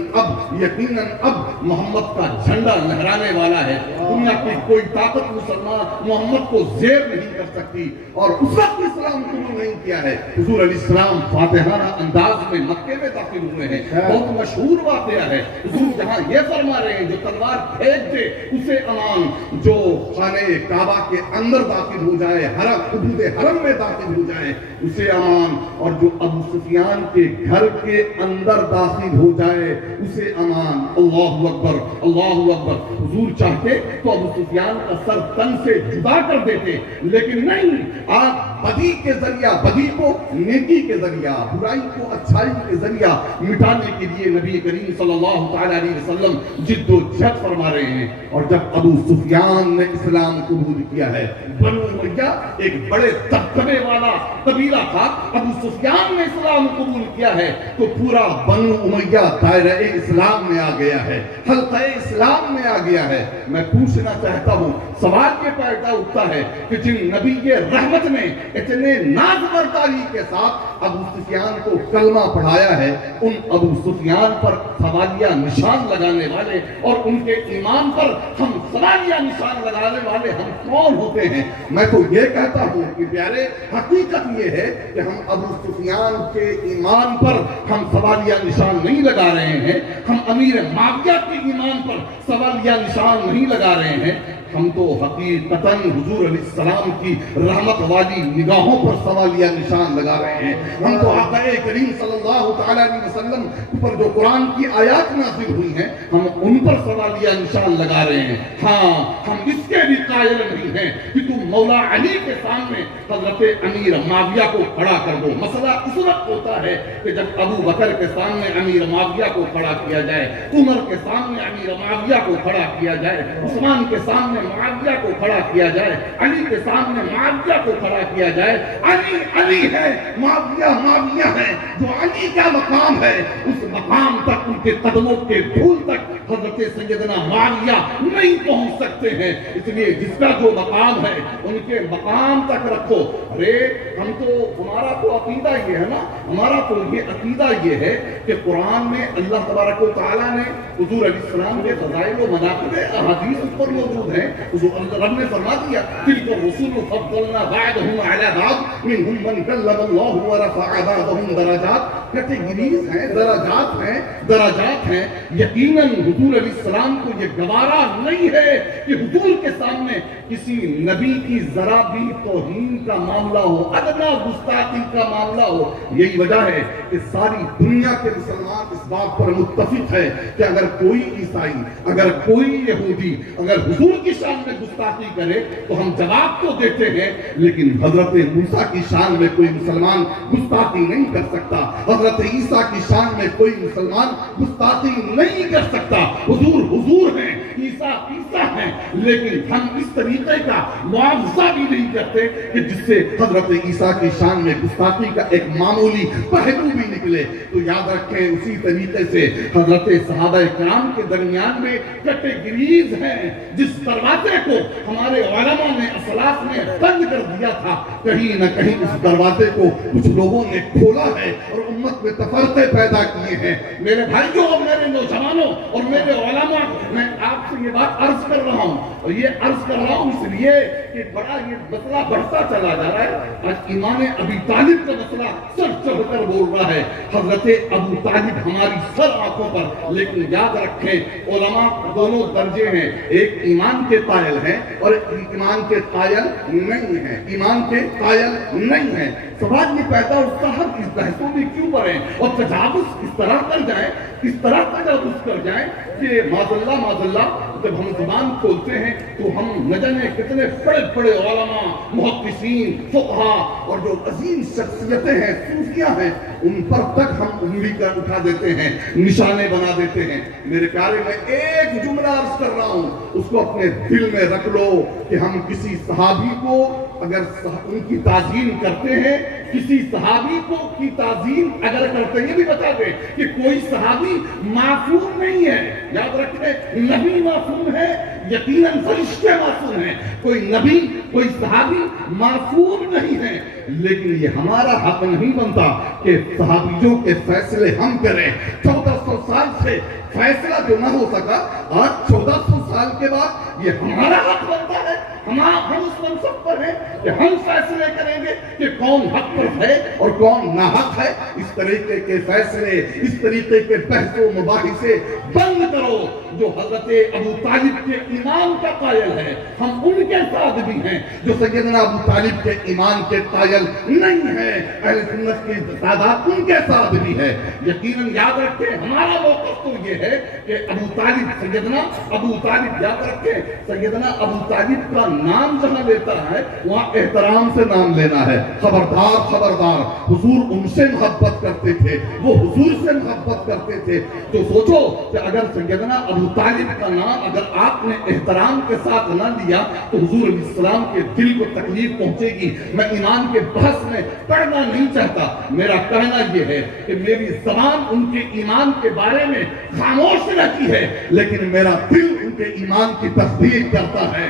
اب محمد کا جھنڈا لہرانے والا ہے. دنیا کی کوئی طاقت مسلمان محمد کو زیر نہیں کر سکتی. اور اس وقت اسلام قبول نہیں کیا ہے. حضور علیہ السلام فاتحانہ انداز میں مکے میں داخل ہوئے ہیں. بہت مشہور واقعہ ہے. حضور جہاں یہ فرما رہے ہیں جو تلوار پھینک دے اسے امان, جو خانہ کعبہ کے اندر داخل ہو جائے, حدود حرم میں داخل ہو جائے اسے امان, اور جو ابو سفیان کے گھر کے اندر داخل ہو جائے اسے امان. اللہ اکبر, اللہ اکبر. حضور چاہتے تو ابو سفیان کا سر تن سے جدا کر دیتے, لیکن نہیں, آپ بدی کے ذریعہ, بدی کو نیکی کے ذریعہ, برائی کو اچھائی کے ذریعہ مٹانے کے لیے نبی کریم صلی اللہ تعالی علیہ وسلم جد و جہد فرما رہے ہیں. اور جب ابو سفیان نے اسلام قبول کیا ہے, بنو امیہ ایک بڑے دبدبے والا قبیلہ تھا, ابو سفیان نے اسلام قبول کیا ہے تو پورا بنو امیہ دائرہ اسلام میں آ گیا ہے, حلقہ اسلام میں آ گیا ہے. میں پوچھنا چاہتا ہوں, سوال یہ پیدا اٹھتا ہے کہ جن نبی کے رحمت نے اتنے ناز برداری کے ساتھ ابو سفیان کو کلمہ پڑھایا ہے, ان ابو سفیان پر سوالیہ نشان لگانے والے اور ان کے ایمان پر ہم سوالیہ نشان لگانے والے ہم کون ہوتے ہیں؟ میں تو یہ کہتا ہوں کہ پیارے, حقیقت یہ ہے کہ ہم ابو سفیان کے ایمان پر ہم سوالیہ نشان نہیں لگا رہے ہیں, ہم امیر معاویہ کے ایمان پر سوالیہ نشان نہیں لگا رہے ہیں. ہم تو حقیقتاً حضور علیہ السلام کی رحمت والی نگاہوں پر سوالیہ نشان لگا رہے ہیں. ہم تو آقا کریم صلی اللہ تعالیٰ علیہ وسلم پر جو قرآن کی آیات نازل ہوئی ہیں ہم ان پر سوالیہ نشان لگا رہے ہیں. ہاں ہم اس کے بھی قائل نہیں ہیں کہ تم مولا علی کے سامنے حضرت امیر معاویہ کو کھڑا کر دو. مسئلہ اس وقت ہوتا ہے کہ جب ابو بکر کے سامنے امیر معاویہ کو کھڑا کیا جائے, عمر کے سامنے امیر معاویہ کو کھڑا کیا جائے, عثمان کے سامنے معاویہ کو کھڑا کیا جائے, علی کے سامنے معاویہ کو کھڑا کیا جائے. علی علی ہے, معاویہ معاویہ ہے. جو علی کا مقام ہے اس مقام تک, ان کے قدموں کے دھول تک حضرت سیدنا معاویہ نہیں پہنچ سکتے ہیں. اس لیے جس کا جو مقام ہے ان کے مقام تک رکھو. ارے ہم تو, ہمارا تو عقیدہ یہ ہے نا, ہمارا تو یہ عقیدہ یہ ہے کہ قرآن میں اللہ تبارک و تعالیٰ نے حضور علیہ السلام کے فضائل و مناقب احادیث اس پر موجود ہیں. رب نے فرما دیا تلک الرسل فضلنا بعضهم على بعض منهم من كلم الله ورفع بعضهم درجات. کیٹیگریز ہیں, درجات ہیں. یقیناً حضور علیہ السلام کو یہ گوارا نہیں ہے کہ حضور کے سامنے کسی نبی کی ذرا بھی توہین کا معاملہ ہو, ادنا گستاخی کا معاملہ ہو. یہی وجہ ہے کہ ساری دنیا کے مسلمان اس بات پر متفق ہے کہ اگر کوئی عیسائی, اگر کوئی یہودی اگر حضور کی شان میں گستاخی کرے تو ہم جواب تو دیتے ہیں, لیکن حضرت موسیٰ کی شان میں کوئی مسلمان گستاخی نہیں کر سکتا. حضرت عیسیٰ کی شان میں کوئی مسلمان گستاخی نہیں کر سکتا. حضور حضور ہیں, عیسیٰ عیسیٰ ہیں, لیکن ہم اس طریقے کا معاوضہ بھی نہیں کرتے کہ جس سے حضرت عیسیٰ کی شان میں گستاخی کا ایک معمولی پہلو بھی نکلے. تو یاد رکھیں اسی طریقے سے حضرت صحابہ کرام کے درمیان میں کیٹیگریز ہیں. جس دروازے کو ہمارے علماء نے اسلاف نے بند کر دیا تھا, کہیں نہ کہیں اس دروازے کو کچھ لوگوں نے کھولا ہے اور امت میں تفرقے پیدا کیے ہیں. میرے بھائیوں اور میرے نوجوانوں اور میرے علماء, میں آپ سے یہ بات عرض کر رہا ہوں, اور یہ عرض کر رہا ہوں اس لیے کہ بڑا یہ مسئلہ بڑھتا چلا جا رہا ہے. آج امام ابی طالب کا مسئلہ سر چڑھ کر بول رہا ہے. حضرت ابو طالب ہماری سر آنکھوں پر, لیکن یاد رکھیں علماء دونوں درجے ہیں, ایک ایمان کے قائل ہیں اور ایمان کے قائل نہیں ہیں. ایمان کے قائل نہیں ہیں. سوال یہ پیدا ہوتا ہے اس بحثوں میں کیوں پڑیں اور تجاوز اس طرح کر جائیں, اس طرح تجاوز کر جائیں کہ معذاللہ جب ہم زبان کھولتے ہیں تو ہم نہ جانے کتنے بڑے بڑے علماء, محدثین, فقہا اور جو عظیم شخصیتیں ہیں, صوفیاء ہیں, ان پر تک ہم انگلی کر اٹھا دیتے ہیں, نشانے بنا دیتے ہیں. میرے پیارے, میں ایک جملہ عرض کر رہا ہوں, اس کو اپنے دل میں رکھ لو کہ ہم کسی صحابی کو اگر ان کی تعظیم کرتے ہیں, کسی صحابی کو کی تعظیم اگر کرتے ہیں, یہ بھی بتا دیں کہ کوئی صحابی معصوم نہیں ہے. یاد رکھیں نبی معصوم ہے, یقیناً فرشتے معصوم ہیں. کوئی نبی, کوئی صحابی معصوم نہیں ہے, لیکن یہ ہمارا حق نہیں بنتا کہ صحابیوں کے فیصلے ہم کریں. 1400 سال سے فیصلہ جو نہ ہو سکا, آج 1400 سال کے بعد یہ ہمارا حق بنتا ہے. ہم اس منصب پر ہیں کہ ہم فیصلے کریں گے کہ کون حق پر ہے اور کون ناحق ہے. اس طریقے کے فیصلے, اس طریقے کے بحث و مباحثے بند کرو. جو حضرت ابو طالب کے ایمان کا قائل ہے, ہم ان کے ساتھ بھی ہیں. جو سیدنا ابو طالب کے ایمان کے قائل نہیں ہے, اہل سنت کی تعداد ان کے ساتھ بھی ہے. یقیناً یاد رکھیں ہمارا موقف تو یہ ہے کہ ابو طالب, سیدنا ابو طالب, یاد رکھیں سیدنا ابو طالب کا نام جہاں لیتا ہے وہاں احترام سے نام لینا ہے. خبردار خبردار, حضور ان سے محبت کرتے تھے, وہ حضور سے محبت کرتے تھے. تو سوچو کہ اگر سیدنا ابو طالب کا نام اگر آپ نے احترام کے ساتھ نہ لیا تو حضور علیہ السلام کے دل کو تکلیف پہنچے گی. میں ایمان کے بحث میں پڑھنا نہیں چاہتا. میرا کہنا یہ ہے کہ میری زبان ان کے ایمان کے بارے میں خاموش رہتی ہے, لیکن میرا دل ان کے ایمان کی تصدیق کرتا ہے.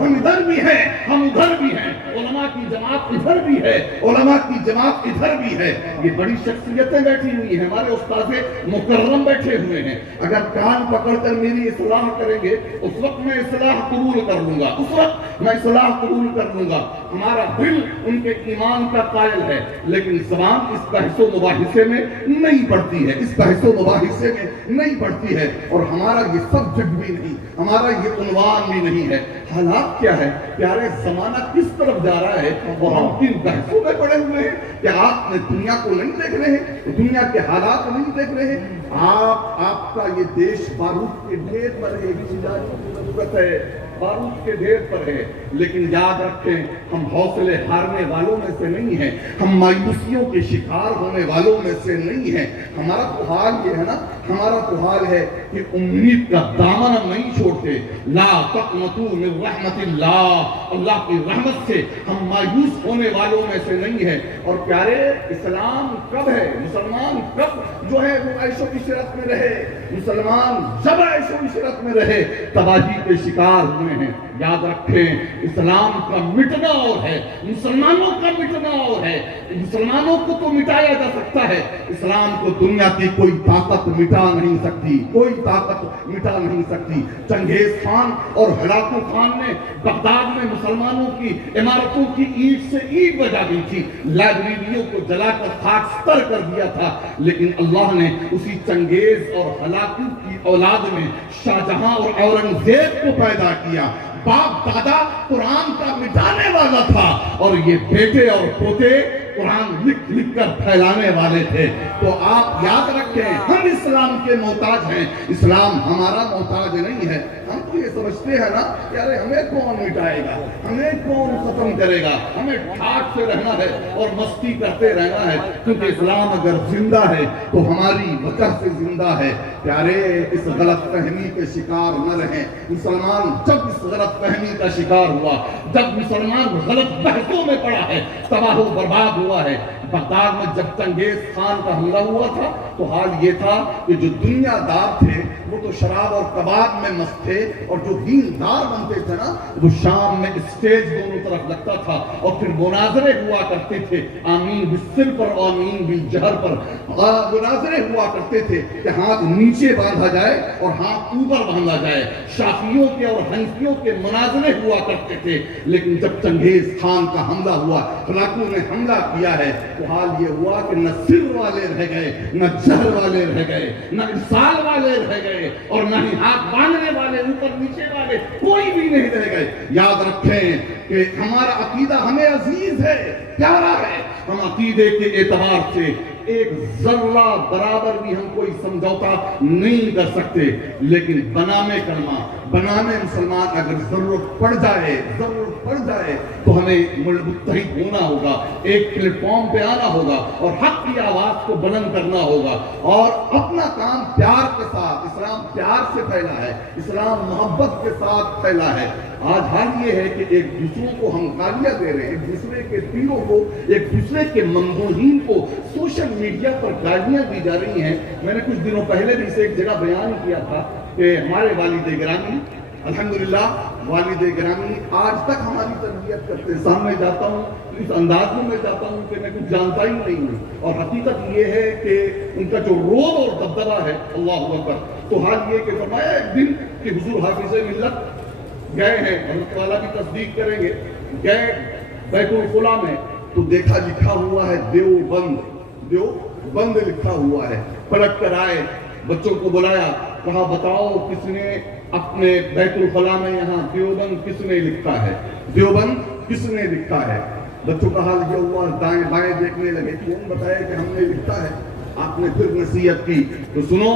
ہم ادھر بھی ہیں ہم ادھر بھی ہیں، علماء کی جماعت ادھر بھی ہے علماء کی جماعت ادھر بھی ہے، یہ بڑی شخصیتیں بیٹھی ہوئی ہیں، ہمارے استاد مکرم بیٹھے ہوئے ہیں، اگر کان پکڑ کر میری اصلاح کریں گے اس وقت میں اصلاح قبول کر لوں گا، اس وقت میں اصلاح قبول کر لوں گا، ہمارا دل ان کے ایمان کا قائل ہے، لیکن زبان اس بحث و مباحثے میں نہیں پڑتی ہے، اس بحث و مباحثے میں نہیں پڑتی ہے، اور ہمارا یہ سبجیکٹ بھی نہیں، ہمارا یہ عنوان بھی نہیں ہے۔ حالات کیا ہے پیارے، زمانہ کس طرف جا رہا ہے اور ہم کن بحثوں میں پڑے ہوئے ہیں؟ کیا آپ نے دنیا کو نہیں دیکھ رہے ہیں؟ دنیا کے حالات نہیں دیکھ رہے ہیں؟ آپ کا یہ دیش بارود کے ڈھیر پر ہے، ضرورت ہے، بارود کے ڈھیر پر ہے، لیکن یاد رکھیں ہم حوصلے ہارنے والوں میں سے نہیں ہیں، ہم مایوسیوں کے شکار ہونے والوں میں سے نہیں ہیں۔ ہمارا تو حال یہ ہے نا، ہمارا تو حال ہے کہ امید کا دامن ہم نہیں چھوڑتے، لا تقنطوا من رحمت اللہ، اللہ کی رحمت سے ہم مایوس ہونے والوں میں سے نہیں ہیں۔ اور پیارے، اسلام کب ہے، مسلمان کب جو ہے وہ عیش و عشرت میں رہے، مسلمان جب عیش و عشرت میں رہے تباہی کے شکار ہوئے ہیں۔ یاد رکھیں اسلام کا مٹنا اور ہے، مسلمانوں کا مٹنا اور ہے، مسلمانوں کو تو مٹایا جا سکتا ہے، اسلام کو دنیا کی کوئی طاقت مٹا نہیں سکتی، کوئی طاقت مٹا نہیں سکتی۔ چنگیز خان اور ہلاکو خان نے بغداد میں مسلمانوں کی عمارتوں کی اینٹ سے اینٹ بجا دی تھی، لائبریریوں کو جلا کر خاکستر کر دیا تھا، لیکن اللہ نے اسی چنگیز اور ہلاکو کی اولاد میں شاہ جہاں اور اورنگزیب کو پیدا کیا۔ باپ دادا قرآن کا مٹانے والا تھا اور یہ بیٹے اور پوتے قرآن لکھ لکھ کر پھیلانے والے تھے۔ تو آپ یاد رکھیں ہم اسلام کے محتاج ہیں، اسلام ہمارا محتاج نہیں ہے۔ ہم تو یہ سمجھتے ہیں نا یار ہمیں کون مٹائے گا، ہمیں کون ختم کرے گا، ہمیں ٹھاٹ سے رہنا ہے اور مستی کرتے رہنا ہے، کیونکہ اسلام اگر زندہ ہے تو ہماری وجہ سے زندہ ہے۔ پیارے، اس غلط فہمی کے شکار نہ رہیں۔ مسلمان جب اس غلط فہمی کا شکار ہوا، جب مسلمان غلط بحثوں میں پڑا ہے، تباہ و برباد ہوا ہے۔ بغداد میں جب چنگیز خان کا حملہ ہوا تھا تو حال یہ تھا کہ جو دنیا دار تھے وہ تو شراب اور کباب میں مست تھے، اور جو دیندار بنتے تھے نا وہ شام میں اسٹیج دونوں طرف لگتا تھا اور پھر مناظرے ہوا کرتے تھے، آمین بالسر پر آمین بالجہر پر مناظرے ہوا کرتے تھے کہ ہاتھ نیچے باندھا جائے اور ہاتھ اوپر باندھا جائے۔ شافیوں کے اور حنفیوں کے مناظرے ہوا کرتے تھے، لیکن جب چنگیز خان کا حملہ ہوا، ہلاکو نے حملہ کیا ہے، تو حال یہ ہوا کہ نہ سر والے رہ گئے، نہ جہر والے رہ گئے، نہ ارسال والے رہ گئے، اور نہ ہی ہاتھ باندھنے والے، اوپر نیچے والے، کوئی بھی نہیں رہ گئے۔ یاد رکھیں کہ ہمارا عقیدہ ہمیں عزیز ہے، پیارا ہے، ہم عقیدے کے اعتبار سے ایک ذرہ برابر بھی ہم کوئی سمجھوتا نہیں کر سکتے، لیکن بنامے کلمہ، بنامے مسلمان اگر ضرورت پڑ جائے تو ہمیں متحد ہونا ہوگا، ایک پلیٹ فارم پہ آنا ہوگا اور حق کی آواز کو بلند کرنا ہوگا، اور اپنا کام پیار کے ساتھ، اسلام پیار سے پھیلا ہے، اسلام محبت کے ساتھ پھیلا ہے۔ آج حال یہ ہے کہ ایک دوسروں کو ہم گالیاں دے رہے ہیں، ایک دوسرے کے پیروں کو، ایک دوسرے کے ممدوحین کو سوشل میڈیا پر گالیاں دی جا رہی ہیں۔ میں نے کچھ دنوں پہلے بھی اسے ایک جگہ بیان کیا تھا کہ ہمارے والد گرامی، الحمدللہ والد گرامی آج تک ہماری تربیت کرتے ہیں۔ سامنے جاتا ہوں اس انداز میں جاتا ہوں کہ میں کچھ جانتا ہی نہیں ہوں، اور حقیقت یہ ہے کہ ان کا جو روب اور دبدبہ ہے، اللہ اکبر۔ تو حال یہ کہ فرمایا ایک دن کہ حضور حافظ ملت گئے ہیں، حضرت والا بھی تصدیق کریں گے، گئے بیت الخلا میں تو دیکھا لکھا ہوا ہے دیوبند لکھا ہوا ہے۔ پلٹ کر آئے، بچوں کو بلایا، کہا بتاؤ کس نے اپنے بیت الخلا میں یہاں دیوبند کس نے لکھا ہے، دیوبند کس نے لکھا ہے؟ بچوں کا حال یہ ہوا، دائیں بائیں دیکھنے لگے، کون بتایا کہ ہم نے لکھا ہے؟ آپ نے پھر نصیحت کی تو سنو،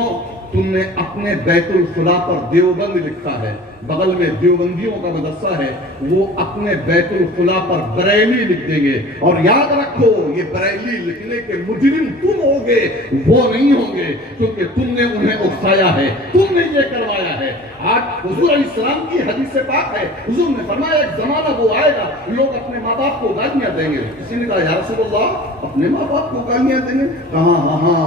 تم نے اپنے بیت الخلا پر دیوبند لکھا ہے، بغل میں دیوبندیوں کا مدرسہ ہے، وہ اپنے بیت الخلا پر بریلی لکھ دیں گے، اور یاد رکھو یہ بریلی لکھنے کے مجرم تم ہوگے، وہ نہیں ہوں گے، کیونکہ تم نے انہیں اکسایا ہے، تم نے یہ کروایا ہے۔ آج حضور علیہ السلام کی حدیث پاک ہے، حضور نے فرمایا ایک زمانہ وہ آئے گا لوگ اپنے ماں باپ کو گالیاں دیں گے۔ کسی نے کہا یا رسول اللہ اپنے ماں باپ کو گالیاں دیں گے؟ کہا ہاں،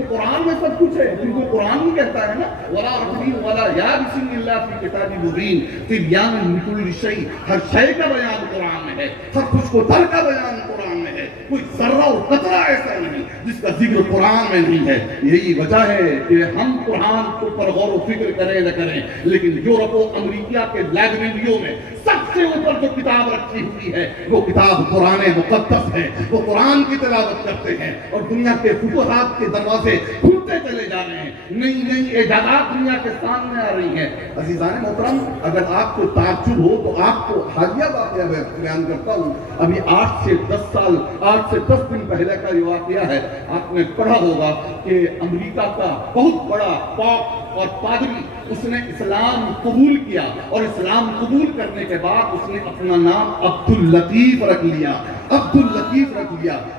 تو قرآن میں سب کچھ ہے، کیونکہ قرآن ہی کہتا ہے نا وَلَا رَتْبٍ وَلَا يَابِسٍ إِلَّا فِي كِتَابٍ مُبِينٍ تِبْيَانًا لِكُلِّ شَيْءٍ، ہر شے کا بیان قرآن میں ہے، ہر کچھ کو تر کا بیان قرآن میں ہے، کوئی ذرہ اور قطرہ ایسا نہیں جس کا ذکر قرآن میں نہیں ہے۔ یہی وجہ ہے کہ ہم قرآن پر غور و فکر کریں نہ کریں، لیکن یورپ و امریکہ کے لائبریریوں میں سب سے اوپر جو کتاب رکھی ہوئی ہے وہ کتاب قرآن مقدس ہے، وہ قرآن کی تلاوت کرتے ہیں اور دنیا کے فتوحات کے دروازے کھلتے چلے جا رہے ہیں، نئی نئی ایجادات دنیا کے سامنے آ رہی ہیں۔ عزیزان محترم، اگر آپ کو تعجب ہو تو آپ کو حالیہ واقعہ بیان کرتا ہوں۔ ابھی 8 سے 10 دن پہلے کا یہ واقعہ ہے۔ آپ نے پڑھا ہوگا کہ امریکہ کا بہت بڑا پاپ اور پادری، اس نے اسلام قبول کیا اور اسلام قبول کرنے کے بعد اس نے اپنا نام عبداللطیف رکھ لیا۔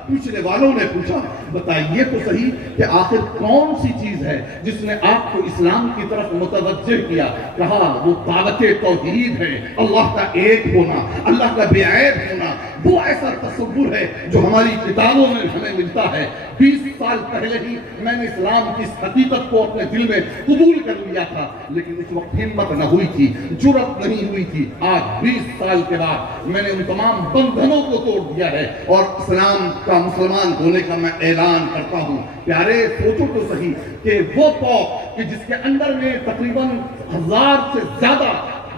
پوچھنے والوں نے پوچھا بتائیے تو صحیح کہ آخر کون سی چیز ہے جس نے آپ کو اسلام کی طرف متوجہ کیا؟ کہا وہ دعوت توحید ہے، اللہ کا ایک ہونا، اللہ کا بے عیب ہونا، وہ ایسا تصور ہے جو ہماری کتابوں میں ہمیں ملتا ہے۔ 20 سال پہلے ہی میں نے اسلام کی اس حقیقت کو اپنے دل میں قبول کر لیا تھا، لیکن اس وقت ہمت نہ ہوئی تھی، جرأت نہیں ہوئی تھی۔ آج 20 سال کے بعد میں نے ان تمام بندھنوں کو توڑ دیا ہے اور اسلام کا مسلمان ہونے کا میں اعلان کرتا ہوں۔ پیارے سوچو تو صحیح کہ وہ پاپ کہ جس کے اندر میں تقریباً 1000 سے زیادہ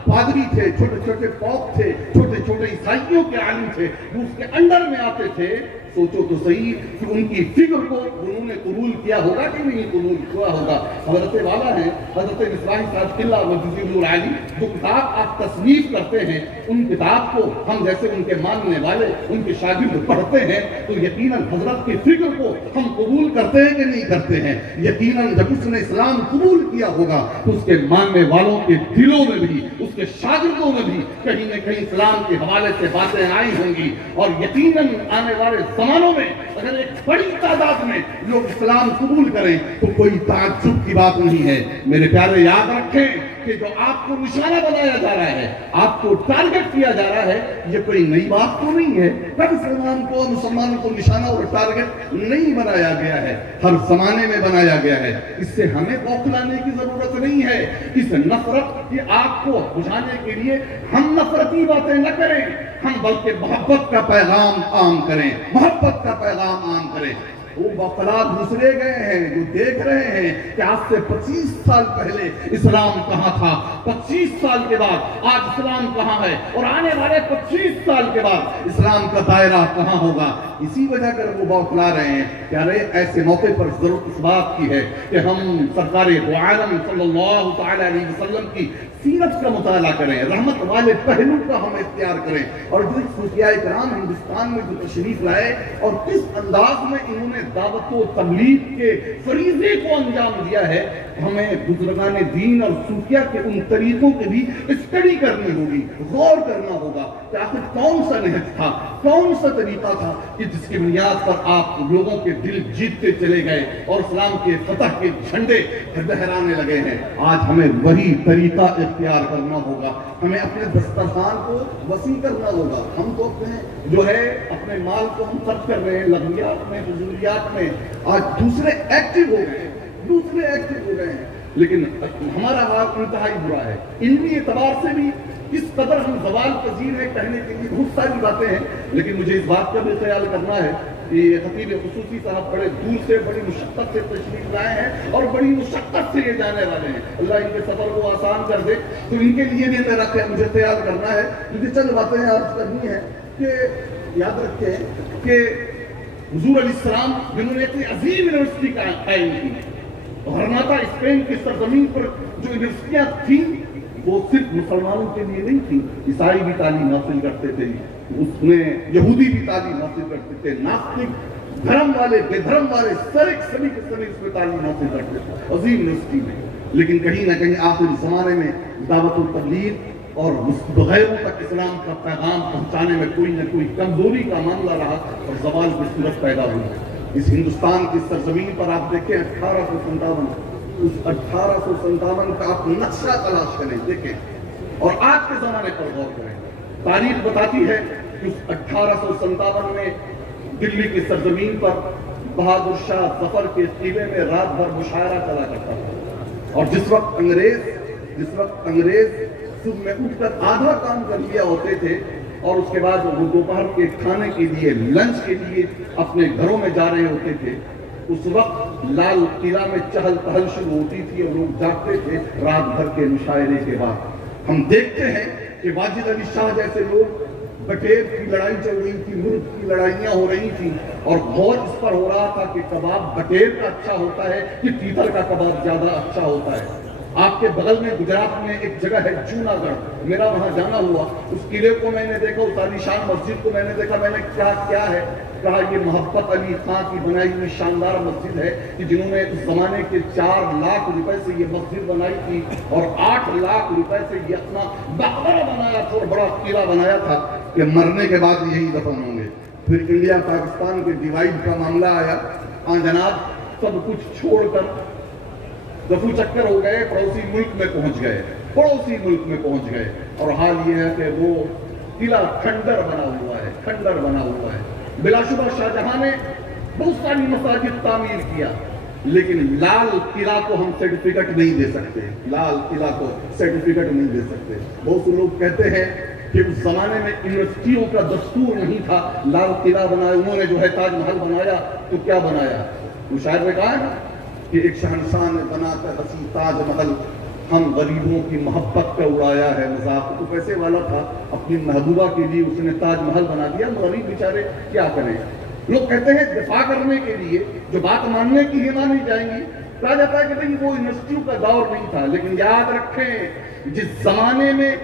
پادری تھے، چھوٹے چھوٹے پاپ تھے، چھوٹے چھوٹے عیسائیوں کے عالم تھے، وہ اس کے اندر میں آتے تھے۔ سوچو تو صحیح کہ ان کی فکر کو انہوں نے قبول کیا ہوگا کہ نہیں قبول کیا ہوگا۔ حضرت والا ہیں حضرت نصرانی صاحب قلعہ مجدد العالی، جو کتاب آپ تصنیف کرتے ہیں، ان کتاب کو ہم جیسے ان کے ماننے والے ان کے شاگرد پڑھتے ہیں تو یقیناً حضرت کی فکر کو ہم قبول کرتے ہیں کہ نہیں کرتے ہیں؟ یقیناً جب اس نے اسلام قبول کیا ہوگا تو اس کے ماننے والوں کے دلوں میں بھی، اس کے شاگردوں میں بھی کہیں نہ کہیں اسلام کے حوالے سے باتیں آئی ہوں گی، اور یقیناً آنے والے زمانوں میں اگر ایک بڑی تعداد میں لوگ اسلام قبول کریں تو کوئی تعجب کی بات نہیں ہے۔ میرے پیارے یاد رکھیں کہ جو آپ کو نشانہ بنایا جا رہا ہے، آپ کو ٹارگٹ کیا جا رہا ہے، یہ کوئی نئی بات تو نہیں ہے۔ کب مسلمانوں کو نشانہ اور ٹارگٹ نہیں بنایا گیا ہے، ہر زمانے میں بنایا گیا ہے۔ اس سے ہمیں بوکھلانے کی ضرورت نہیں ہے۔ اس نفرت کی آگ کو بجھانے کے لیے ہم نفرتی باتیں نہ کریں، ہم بلکہ محبت کا پیغام عام کریں، محبت کا پیغام عام کریں۔ وہ وفراد گزرے گئے ہیں جو دیکھ رہے ہیں کہ آج سے 25 سال پہلے اسلام کہاں تھا، 25 سال کے بعد آج اسلام کہاں ہے، اور آنے والے 25 سال کے بعد اسلام کا دائرہ کہاں ہوگا۔ اسی وجہ کر وہ بوکھلا رہے ہیں۔ پیارے ایسے موقع پر ضرورت اس بات کی ہے کہ ہم سرکار دو عالم صلی اللہ تعالی علیہ وسلم کی سیرت کا مطالعہ کریں، رحمت والے پہلو کا ہم اختیار کریں، اور جو صوفیاء کرام ہندوستان میں جو تشریف لائے اور کس انداز میں انہوں نے دعوت و تبلیغ کے فریضے کو انجام دیا ہے، ہمیں بزرگان دین اور صوفیاء کے ان طریقوں کی بھی اسٹڈی کرنی ہوگی، غور کرنا ہوگا کہ آخر کون سا نہج تھا، کون سا طریقہ تھا کہ جس کی بنیاد پر آپ لوگوں کے دل جیتتے چلے گئے اور اسلام کے فتح کے جھنڈے لہرانے لگے ہیں۔ آج ہمیں وہی طریقہ اختیار کرنا ہوگا، ہمیں اپنے دسترخوان کو وسیع کرنا ہوگا۔ ہم تو جو ہے اپنے مال کو ہم خرچ کر رہے ہیں لغویات میں، فضولیات میں، آج دوسرے ایکٹیو ہو گئے ہیں، لیکن ہمارا حال انتہائی برا ہے۔ علمی اعتبار سے بھی اس قدر ہم زوال پذیر ہیں، کہنے کے لیے بہت ساری باتیں ہیں، لیکن مجھے اس بات کا بھی خیال کرنا ہے کہ خطیب خصوصی صاحب بڑے دور سے بڑی مشقت سے تشریف لائے ہیں اور بڑی مشقت سے یہ جانے والے ہیں۔ اللہ ان کے سفر کو آسان کر دے، تو ان کے لیے بھی مجھے خیال کرنا ہے۔ مجھے چند باتیں عرض کرنی ہے کہ یاد رکھیں کہ حضور علیہ السلام جنہوں نے اتنی عظیم یونیورسٹی قائم کی، غرناطہ اسپین کی سرزمین پر جو یونیورسٹیاں تھیں وہ صرف مسلمانوں کے لیے نہیں تھیں، عیسائی بھی تعلیم حاصل کرتے تھے، اس میں یہودی بھی تعلیم حاصل کرتے تھے، ناستک، دھرم والے، بے دھرم والے، سبھی کے سبھی اس میں تعلیم حاصل کرتے تھے عظیم یونیورسٹی میں۔ لیکن کہیں نہ کہیں آخری زمانے میں دعوت و تبلیغ اور غیروں تک اسلام کا پیغام پہنچانے میں کوئی نہ کوئی کمزوری کا معاملہ رہا اور زوال کی صورت پیدا ہوئی۔ اس ہندوستان کی سرزمین پر آپ دیکھیں 1857، اس 1857 کا آپ نقشہ تلاش کریں، دیکھیں اور آج کے زمانے پر غور کریں۔ تاریخ بتاتی ہے کہ اس 1857 میں دلی کی سرزمین پر بہادر شاہ ظفر کے قلعے میں رات بھر مشاعرہ چلا کرتا تھا، اور جس وقت انگریز صبح میں اٹھ کر آدھا کام کر لیا ہوتے تھے اور اس کے بعد وہ دوپہر کے کھانے کے لیے لنچ کے لیے اپنے گھروں میں جا رہے ہوتے تھے، اس وقت لال قلعہ میں چہل پہل شروع ہوتی تھی اور لوگ جاگتے تھے رات بھر کے مشاعرے کے بعد۔ ہم دیکھتے ہیں کہ واجد علی شاہ جیسے لوگ، بٹیر کی لڑائی چل رہی تھی، ملک کی لڑائیاں ہو رہی تھیں، اور غور اس پر ہو رہا تھا کہ کباب بٹیر کا اچھا ہوتا ہے کہ پیتل کا کباب زیادہ اچھا ہوتا ہے۔ آپ کے بغل میں گجرات میں ایک جگہ ہے جونا گڑھ، میرا وہاں جانا ہوا، اس قلعے کو میں نے دیکھا، اس عالیشان مسجد کو میں نے دیکھا، میں نے کیا ہے؟ کہا یہ محبت علی خان کی بنائی ہوئی شاندار مسجد ہے کہ جنہوں نے اس زمانے کے 4 لاکھ روپے سے یہ مسجد بنائی تھی اور 8 لاکھ روپے سے یہ اپنا مقبرہ بنایا تھا اور بڑا قلعہ بنایا تھا کہ مرنے کے بعد یہی دفن ہوں گے۔ پھر انڈیا پاکستان کے ڈیوائڈ کا معاملہ آیا، جناب سب کچھ چھوڑ کر دفو چکر ہو گئے، پڑوسی ملک میں پہنچ گئے، اور حال یہ ہے کہ وہ قلعہ کھنڈر بنا ہوا ہے۔ بلا شبہ شاہ جہاں نے بہت ساری مساجد تعمیر کیا، لیکن لال قلعہ کو ہم سرٹیفکیٹ نہیں دے سکتے۔ بہت سے لوگ کہتے ہیں کہ اس زمانے میں یونیورسٹیوں کا دستور نہیں تھا، لال قلعہ بنایا، انہوں نے جو ہے تاج محل بنایا تو کیا بنایا؟ وہ شاعر نے کہا ہے کہ ایک شہنشاہ نے بنا کر حسین تاج محل، ہم غریبوں کی محبت کا اڑایا ہے مذاق۔ تو پیسے والا تھا، اپنی محبوبہ کے لیے اس نے تاج محل بنا دیا، غریب بیچارے کیا کریں؟ لوگ کہتے ہیں دفاع کرنے کے لیے جو بات ماننے کی ہی مانی جائیں گی، کہا جاتا ہے کہ بھئی وہ یونیورسٹیوں کا دور نہیں تھا، لیکن یاد رکھیں جس زمانے میں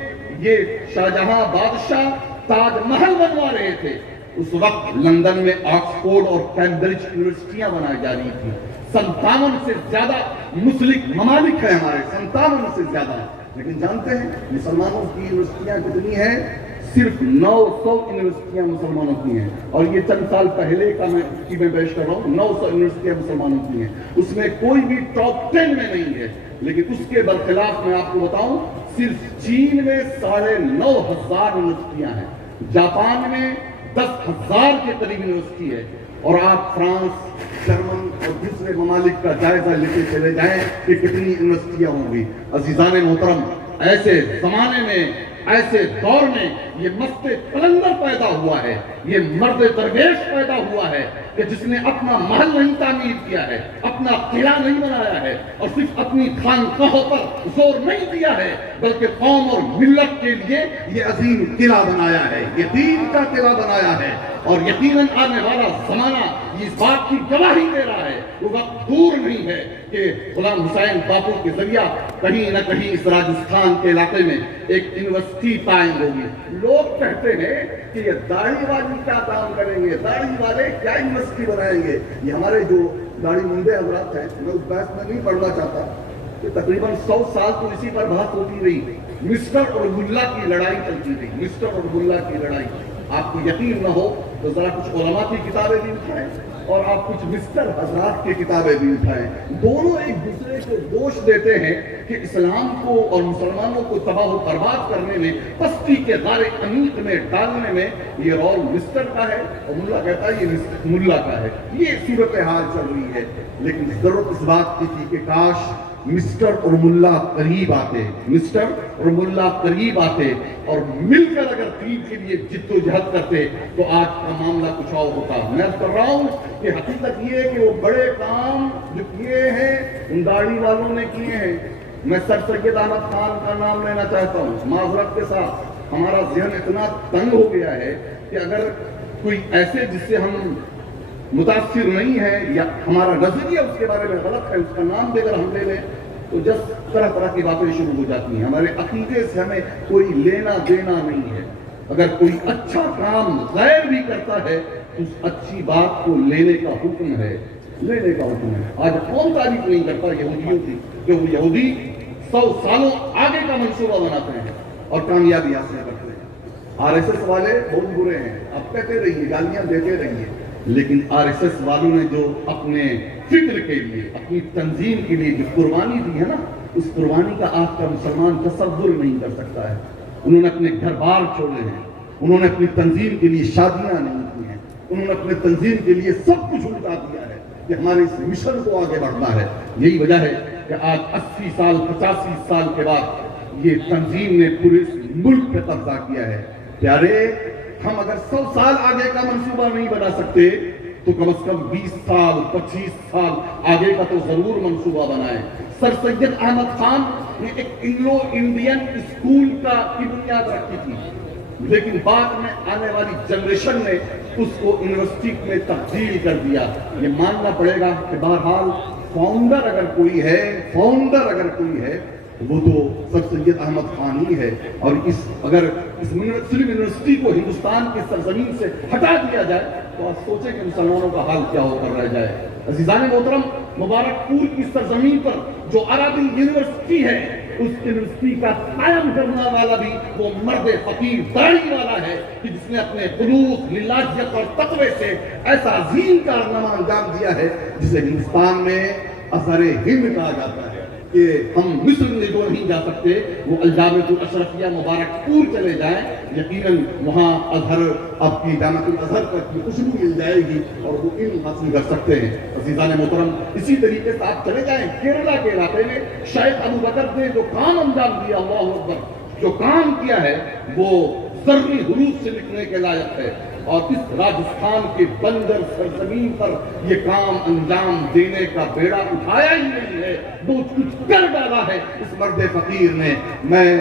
یہ شاہجہاں بادشاہ تاج محل بنوا رہے تھے، اس وقت لندن میں آکسفورڈ اور کیمبرج یونیورسٹیاں بنائی جا رہی تھی۔ 57 سے زیادہ مسلم ممالک ہیں ہمارے، 57 سے زیادہ، لیکن جانتے ہیں مسلمانوں کی یونیورسٹیاں کتنی ہیں؟ صرف 900 یونیورسٹیاں مسلمانوں کی ہیں، اور یہ چند سال پہلے کا میں پیش کر رہا ہوں، 900 یونیورسٹیاں مسلمانوں کی ہیں، اس میں کوئی بھی ٹاپ 10 میں نہیں ہے۔ لیکن اس کے برخلاف میں آپ کو بتاؤں، صرف چین میں 9,500 یونیورسٹیاں ہیں، جاپان میں 10,000 کے قریب یونیورسٹی ہے، اور آپ فرانس، جرمن اور دوسرے ممالک کا جائزہ لیتے چلے جائیں کہ کتنی یونیورسٹیاں ہوں گی۔ عزیزان محترم، ایسے زمانے میں، ایسے دور میں یہ مست قلندر پیدا ہوا ہے، یہ مرد درویش پیدا ہوا ہے کہ جس نے اپنا محل نہیں تعمیر کیا ہے، اپنا قلعہ نہیں بنایا ہے، اور صرف اپنی خانقاہوں پر زور نہیں دیا ہے، بلکہ قوم اور ملت کے لیے یہ عظیم قلعہ بنایا ہے، یہ دین کا قلعہ بنایا ہے۔ اور یقیناً آنے والا زمانہ اس بات کی گواہی دے رہا ہے، وہ وقت دور نہیں ہے کہ غلام حسین باپو کے ذریعہ کہیں نہ کہیں اس راجستھان کے علاقے میں ایک یونیورسٹی قائم ہوگی۔ لوگ کہتے ہیں کہ یہ داڑھی والی کیا کام کریں گے، داڑھی والے کیا یونیورسٹی بنائیں گے؟ یہ ہمارے جو داڑھی منڈے حضرات ہیں، میں اس بحث میں نہیں پڑھنا چاہتا کہ تقریباً 100 سال تو اسی پر بحث ہوتی رہی، مسٹر اور ملا کی لڑائی چلتی رہی، مسٹر اور ملا کی لڑائی۔ آپ کو یقین نہ ہو تو ذرا کچھ علماء کی کتابیں بھی اٹھائیں اور آپ کچھ مسٹر حضرات کی کتابیں بھی اٹھائیں، دونوں ایک دوسرے کو دوش دیتے ہیں کہ اسلام کو اور مسلمانوں کو تباہ و برباد کرنے میں، پستی کے غار عمیق میں ڈالنے میں یہ رول مسٹر کا ہے، اور ملا کہتا ہے یہ ملا کا ہے۔ یہ صورتحال چل رہی ہے، لیکن ضرورت اس بات کی تھی کہ کاش مسٹر اور ملا قریب آتے، مسٹر اور ملا قریب آتے اور مل کر اگر دین کے لیے جد و جہد کرتے تو آج کا معاملہ کچھ اور ہوتا۔ میں کر رہا ہوں کہ حقیقت یہ ہے کہ وہ بڑے کام جو کیے ہیں ان داڑھی والوں نے کیے ہیں۔ میں سر سید احمد خان کا نام لینا چاہتا ہوں، معذرت کے ساتھ ہمارا ذہن اتنا تنگ ہو گیا ہے کہ اگر کوئی ایسے جس سے ہم متاثر نہیں ہے یا ہمارا نظریہ اس کے بارے میں غلط ہے، اس کا نام دے کر ہم لے لیں تو جس طرح طرح کی باتیں شروع ہو جاتی ہیں۔ ہمارے عقیدے سے ہمیں کوئی لینا دینا نہیں ہے۔ اگر کوئی اچھا کام غیر بھی کرتا ہے تو اس اچھی بات کو لینے کا حکم ہے، لینے کا حکم ہے۔ آج کون تعریف نہیں کرتا یہودیوں کی کہ وہ یہودی 100 سالوں آگے کا منصوبہ بناتے ہیں اور کامیابی حاصل کرتے ہیں۔ RSS والے بہت برے ہیں، آپ کہتے رہیے، گالیاں دیتے رہیے، لیکن RSS والوں نے جو اپنے فکر کے لیے، اپنی تنظیم کے لیے جو قربانی دی ہے نا، اس قربانی کا آپ کا مسلمان تصور نہیں کر سکتا ہے۔ انہوں نے اپنے گھر بار چھوڑے ہیں، انہوں نے اپنی تنظیم کے لیے شادیاں نہیں کی ہیں، انہوں نے اپنے تنظیم کے لیے سب کچھ الٹا دیا ہے کہ ہمارے اس مشن کو آگے بڑھنا ہے. یہی وجہ ہے کہ آج 80 سال 85 سال کے بعد یہ تنظیم نے پورے ملک پہ قبضہ کیا ہے. پیارے ہم اگر 100 سال آگے کا منصوبہ نہیں بنا سکتے تو کم از کم 20 سال 25 سال آگے کا تو ضرور منصوبہ بنائیں. سر سید احمد خان نے ایک انگلو انڈین اسکول کی بنیاد رکھی تھی، لیکن بعد میں آنے والی جنریشن نے اس کو یونیورسٹی میں تبدیل کر دیا. یہ ماننا پڑے گا کہ بہرحال فاؤنڈر اگر کوئی ہے وہ تو سر سید احمد خان ہی ہے. اور اگر اس مسلم یونیورسٹی کو ہندوستان کی سرزمین سے ہٹا دیا جائے تو آپ سوچیں کہ مسلمانوں کا حال کیا ہو کر رہ جائے. عزیزان محترم، مبارک پور کی سرزمین پر جو عربی یونیورسٹی ہے اس یونیورسٹی کا قائم کرنے والا بھی وہ مرد فقیر داڑھی والا ہے کہ جس نے اپنے خلوص، للاجت اور تقوی سے ایسا عظیم کارنامہ انجام دیا ہے جسے ہندوستان میں ازہر ہند کہا جاتا ہے. کہ ہم مصر میں جو نہیں جا سکتے وہ الجامعۃ الاشرفیہ مبارک پور چلے جائیں، یقیناً وہاں ازہر آپ کی جامعۃ الازہر تک کی خوشبو مل جائے گی اور وہ علم حاصل کر سکتے ہیں. عزیزان محترم، اسی طریقے سے آپ چلے جائیں کیرلا کے علاقے میں شیخ ابو بکر نے جو کام انجام دیا، اللہ اکبر، جو کام کیا ہے وہ ذرّی حروف سے لکھنے کے لائق ہے. اور اس راجستھان کے بنجر سرزمین پر یہ کام انجام دینے کا بیڑا اٹھایا ہی نہیں ہے، بہت کچھ کر ڈالا ہے اس مرد فقیر نے. میں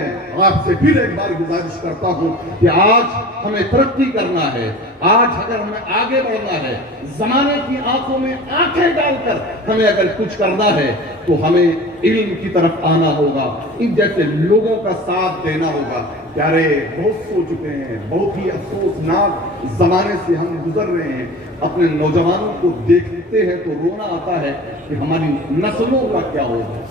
آپ سے پھر ایک بار گزارش کرتا ہوں کہ آج ہمیں ترقی کرنا ہے، آج اگر ہمیں آگے بڑھنا ہے، زمانے کی آنکھوں میں آنکھیں ڈال کر ہمیں اگر کچھ کرنا ہے تو ہمیں علم کی طرف آنا ہوگا، ان جیسے لوگوں کا ساتھ دینا ہوگا. پیارے بہت سو چکے ہیں، بہت ہی افسوسناک زمانے سے ہم گزر رہے ہیں. اپنے نوجوانوں کو دیکھتے ہیں تو رونا آتا ہے کہ ہماری نسلوں کا کیا ہوگا.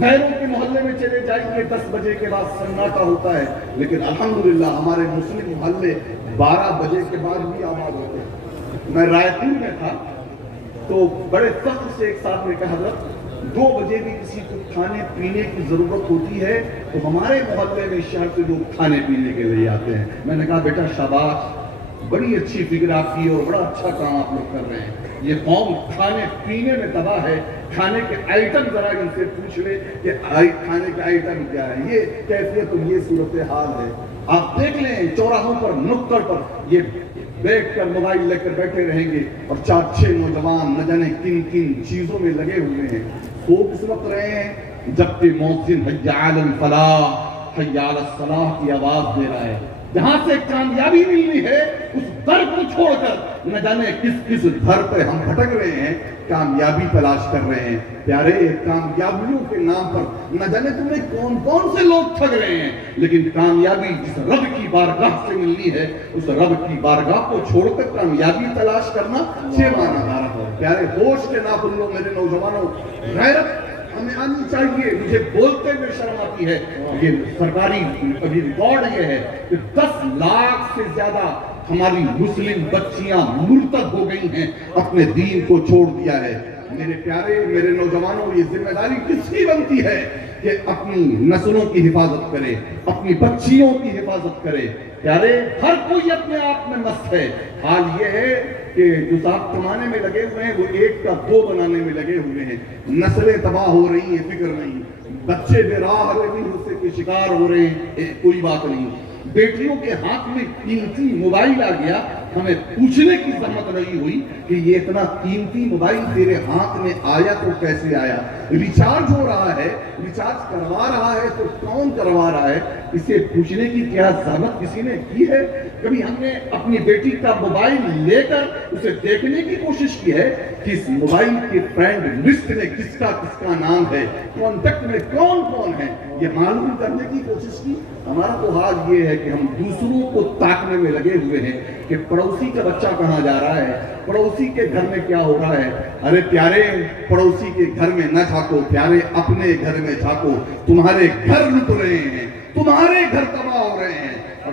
غیروں کے محلے میں چلے جائیں گے 10 بجے کے بعد سناٹا ہوتا ہے، لیکن الحمدللہ ہمارے مسلم محلے 12 بجے کے بعد بھی آباد ہوتے ہیں. میں رائے پور میں تھا تو بڑے فخر سے ایک صاحب نے کہا حضرت 2 بجے بھی کسی کو کھانے پینے کی ضرورت ہوتی ہے تو ہمارے محلے میں شہر سے لوگ کھانے پینے کے لیے آتے ہیں. میں نے کہا بیٹا شاباش، بڑی اچھی فکر آپ کی اور بڑا اچھا کام آپ لوگ کر رہے ہیں. یہ قوم کھانے پینے میں تباہ ہے. کھانے کے آئٹم ذرا ان سے پوچھ لے کہ کھانے کے آئٹم کیا ہے، یہ کیفیت اور یہ صورتحال ہے. آپ دیکھ لیں چوراہوں پر، نکڑ پر یہ بیٹھ کر موبائل لے کر بیٹھے رہیں گے اور 4-6 نوجوان نہ جانے کن کن چیزوں میں لگے ہوئے ہیں. وہ کس وقت رہے ہیں جبکہ مؤذن حی علی الفلاح حی علی الصلاح کی آواز دے رہا ہے. جہاں سے کامیابی ملنی ہے اس در کو چھوڑ کر نہ جانے کس کس در پہ ہم بھٹک رہے ہیں، کامیابی تلاش کر رہے ہیں. پیارے کامیابیوں کے نام پر نہ جانے تمہیں کون کون سے لوگ ٹھگ رہے ہیں، لیکن کامیابی جس رب کی بارگاہ سے ملنی ہے اس رب کی بارگاہ کو چھوڑ کر کامیابی تلاش کرنا چھ معنی دار ہے. پیارے ہوش کے ناخن لو میرے نوجوانوں، غیرت ہمیں آنی چاہیے. مجھے بولتے ہوئے شرم آتی ہے. یہ سرکاری ابھی ریکارڈ یہ ہے کہ 10 لاکھ سے زیادہ ہماری مسلم بچیاں مرتد ہو گئی ہیں، اپنے دین کو چھوڑ دیا ہے. میرے پیارے میرے نوجوانوں، یہ ذمہ داری کس کی بنتی ہے کہ اپنی نسلوں کی حفاظت کرے، اپنی بچیوں کی حفاظت کرے. پیارے ہر کوئی اپنے آپ میں مست ہے. حال یہ ہے کہ جو صاحب کمانے میں لگے ہوئے ہیں وہ 1 کا 2 بنانے میں لگے ہوئے ہیں. نسلیں تباہ ہو رہی ہیں، فکر نہیں. بچے بے راہ غصے کے شکار ہو رہے ہیں، کوئی بات نہیں. بیٹیوں کے ہاتھ میں قیمتی موبائل آ گیا، ہمیں پوچھنے کی زحمت نہیں ہوئی کہ یہ اتنا قیمتی موبائل تیرے ہاتھ میں آیا تو کیسے آیا. ریچارج ہو رہا ہے، ریچارج کروا رہا ہے تو کون کروا رہا ہے، اسے پوچھنے کی کیا زحمت کسی نے کی ہے؟ کبھی ہم نے اپنی بیٹی کا موبائل لے کر اسے دیکھنے کی کوشش کی ہے کہ اس موبائل کے فرینڈ لسٹ میں کس کا نام ہے، کانٹیکٹ میں کون کون ہے، یہ معلوم کرنے کی کوشش کی؟ ہمارا تو حال یہ ہے کہ ہم دوسروں کو تاکنے میں لگے ہوئے ہیں کہ پڑوسی کا بچہ کہاں جا رہا ہے، پڑوسی کے گھر میں کیا ہو رہا ہے. ارے پیارے پڑوسی کے گھر میں نہ جھانکو، پیارے اپنے گھر میں جھانکو. تمہارے گھر لٹ رہے ہیں، تمہارے گھر تباہ ہو رہے ہیں. اور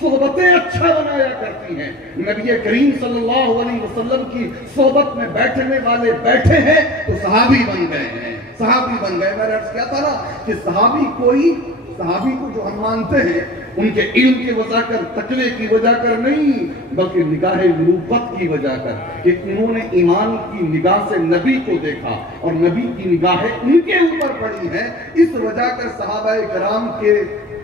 صحبتیں اچھا بنایا کرتی ہیں. نبی کریم صلی اللہ علیہ وسلم کی صحبت میں بیٹھنے والے بیٹھے ہیں تو صحابی بن گئے ہیں, صحابی بن گئے. میں نے عرض کیا تھا نا کہ صحابی کو جو ہم مانتے ہیں ان کے علم کی وجہ کر, تقوی کی وجہ کر نہیں, بلکہ نگاہ نبوت کی وجہ کر, کہ انہوں نے ایمان کی نگاہ سے نبی کو دیکھا اور نبی کی نگاہیں ان کے اوپر پڑی ہیں. اس وجہ کر صحابہ کرام کے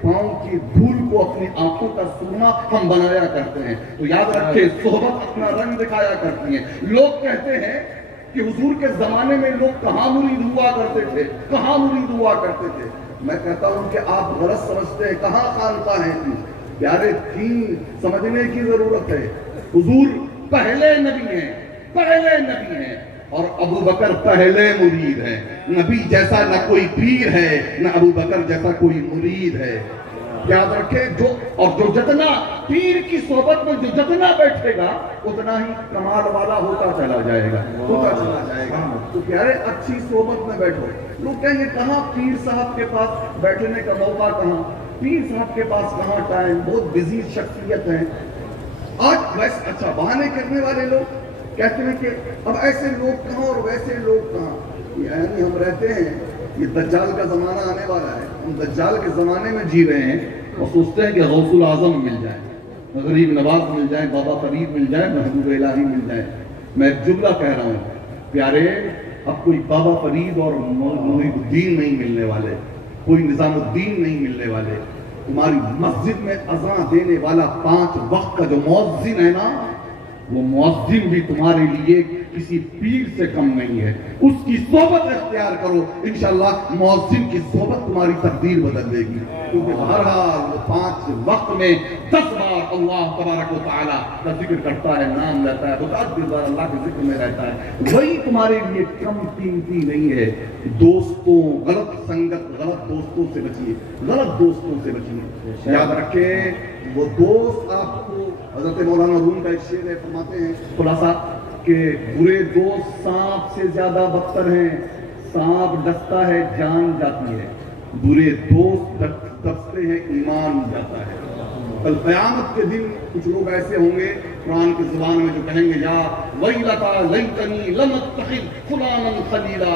پاؤں کی دھول کو اپنی آنکھوں کا سرما ہم بنایا کرتے ہیں. تو یاد رکھے, صحبت اپنا رنگ دکھایا کرتی ہیں. لوگ کہتے ہیں کہ حضور کے زمانے میں لوگ کہاں مرید ہوا کرتے تھے, کہاں مرید ہوا کرتے تھے. میں کہتا ہوں کہ آپ غلط سمجھتے ہیں. کہاں خانقاہ ہیں تھی پیارے, دین سمجھنے کی ضرورت ہے. حضور پہلے نبی ہیں, پہلے نبی ہیں, اور ابو بکر پہلے مرید ہیں. نبی جیسا نہ کوئی پیر ہے, نہ ابو بکر جیسا کوئی مرید ہے. یاد رکھے, جو جتنا پیر کی صحبت میں جو جتنا بیٹھے گا اتنا ہی کمال والا ہوتا چلا جائے گا, ہوتا چلا جائے گا. تو پیارے اچھی صحبت میں بیٹھو. لوگ کہیں گے کہاں پیر صاحب کے پاس بیٹھنے کا موقع, کہاں پیر صاحب کے پاس کہاں ٹائم, بہت بزی شخصیت ہیں. آج ویسے اچھا بہانے کرنے والے لوگ کہتے ہیں کہ اب ایسے لوگ کہاں اور ویسے لوگ کہاں. یعنی ہم رہتے ہیں, یہ دجال کا زمانہ آنے والا ہے, ہم دجال کے زمانے میں جی رہے ہیں اور سوچتے ہیں کہ غوث العظم مل جائے, غریب نواز مل جائے, بابا فرید مل جائے, محبوب الہی مل جائے. میں ایک جملہ کہہ رہا ہوں پیارے, اب کوئی بابا فرید اور محی الدین نہیں ملنے والے, کوئی نظام الدین نہیں ملنے والے. تمہاری مسجد میں اذان دینے والا 5 وقت کا جو مؤذن ہے نا, وہ مؤذن بھی تمہارے لیے کسی پیر سے کم نہیں ہے. اس کی صحبت اختیار کرو, انشاءاللہ مؤذن کی صحبت تمہاری تقدیر بدل دے گی. کیونکہ بہرحال وہ 5 وقت میں 10 بار اللہ تبارک و تعالیٰ کا ذکر کرتا ہے, نام لیتا ہے, 10 بار اللہ کے ذکر میں رہتا ہے. وہی تمہارے لیے کم قیمتی نہیں ہے. دوستوں, غلط سنگت, غلط دوستوں سے بچیے, غلط دوستوں سے بچیے. یاد رکھیں, وہ دوست آپ کو, حضرت مولانا روم کا ایک شعر ہے, فرماتے ہیں خلاصہ کہ برے دوست سانپ سے زیادہ بدتر ہیں, سانپ ڈستا ہے جان جاتی ہے, برے دوست ڈستے ہیں ایمان جاتا ہے. کل قیامت کے دن کچھ لوگ ایسے ہوں گے قرآن کی زبان میں جو کہیں گے یا ویلتا لیتنی لم اتخذ فلانا خلیلا,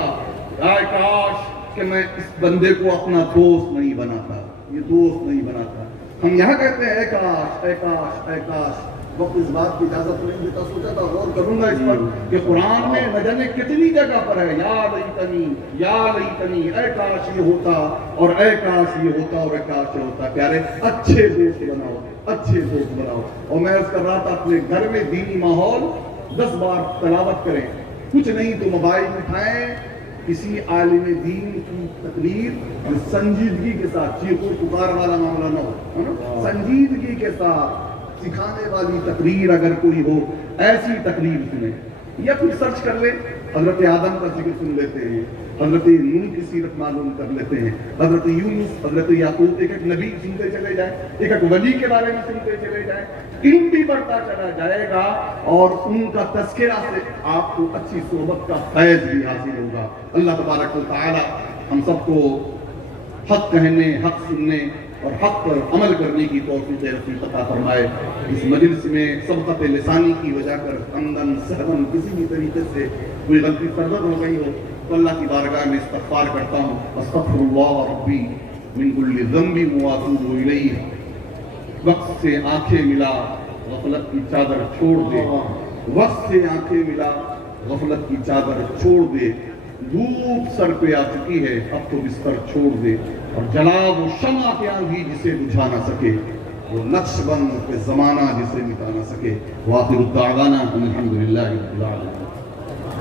اے کاش کہ میں اس بندے کو اپنا دوست نہیں بناتا, یہ دوست نہیں بناتا. ہم یہاں کہتے ہیں اے کاش, اے کاش, اے کاش. وقت اس بات کی اجازت نہیں دیتا, سوچا تھا غور کروں گا اس پر کہ قرآن میں نہ جانے کتنی جگہ پر ہے یا لیتنی, یا لیتنی, اے کاش یہ ہوتا, اور اے کاش یہ ہوتا, اور اے کاش یہ ہوتا. پیارے اچھے دوست بناؤ, اچھے دوست بناؤ. اور میں عرض کر رہا تھا اپنے گھر میں دینی ماحول 10 بار تلاوت کریں, کچھ نہیں تو موبائل اٹھائیں, کسی عالم دین کی تقریر جو سنجیدگی کے ساتھ, چیخ و پکار والا معاملہ نہ ہو, سنجیدگی کے ساتھ سکھانے والی تقریر اگر کوئی ہو, ایسی تقریر سنیں. یا پھر سرچ کر لیں, حضرت آدم کا ذکر سن لیتے ہیں, حضرت نوح کی سیرت معلوم کر لیتے ہیں, حضرت یونس, حضرت یعقوب, ایک ایک نبی سنتے چلے جائیں, ایک ایک ولی کے بارے میں سنتے چلے جائیں. علم بھی بڑھتا چلا جائے گا اور ان کا تذکرہ سے آپ کو اچھی صحبت کا فیض بھی حاصل ہوگا. اللہ تبارک و تعالی ہم سب کو حق کہنے, حق سننے اور حق پر عمل کرنے کی توفیق رفیق عطا فرمائے. اس مجلس میں سبقت لسانی کی وجہ کر عمدن سہون کسی بھی طریقے سے کوئی غلطی سرزد ہو گئی ہو تو اللہ کی بارگاہ میں استغفار کرتا ہوں. استغفر اللہ ربی من کل ذنب واتوب الیہ. وقت سے آنکھیں ملا, غفلت کی چادر چھوڑ دے, وقت سے آنکھیں ملا, غفلت کی چادر چھوڑ دے. دھوپ سر پہ آ چکی ہے, اب تو بستر چھوڑ دے, اور جلا وہ شمع کے آندھی جسے بجھا نہ سکے, وہ نقش بند پہ زمانہ جسے مٹا نہ سکے. وآخر الدعوانا الحمدللہ رب العالمین.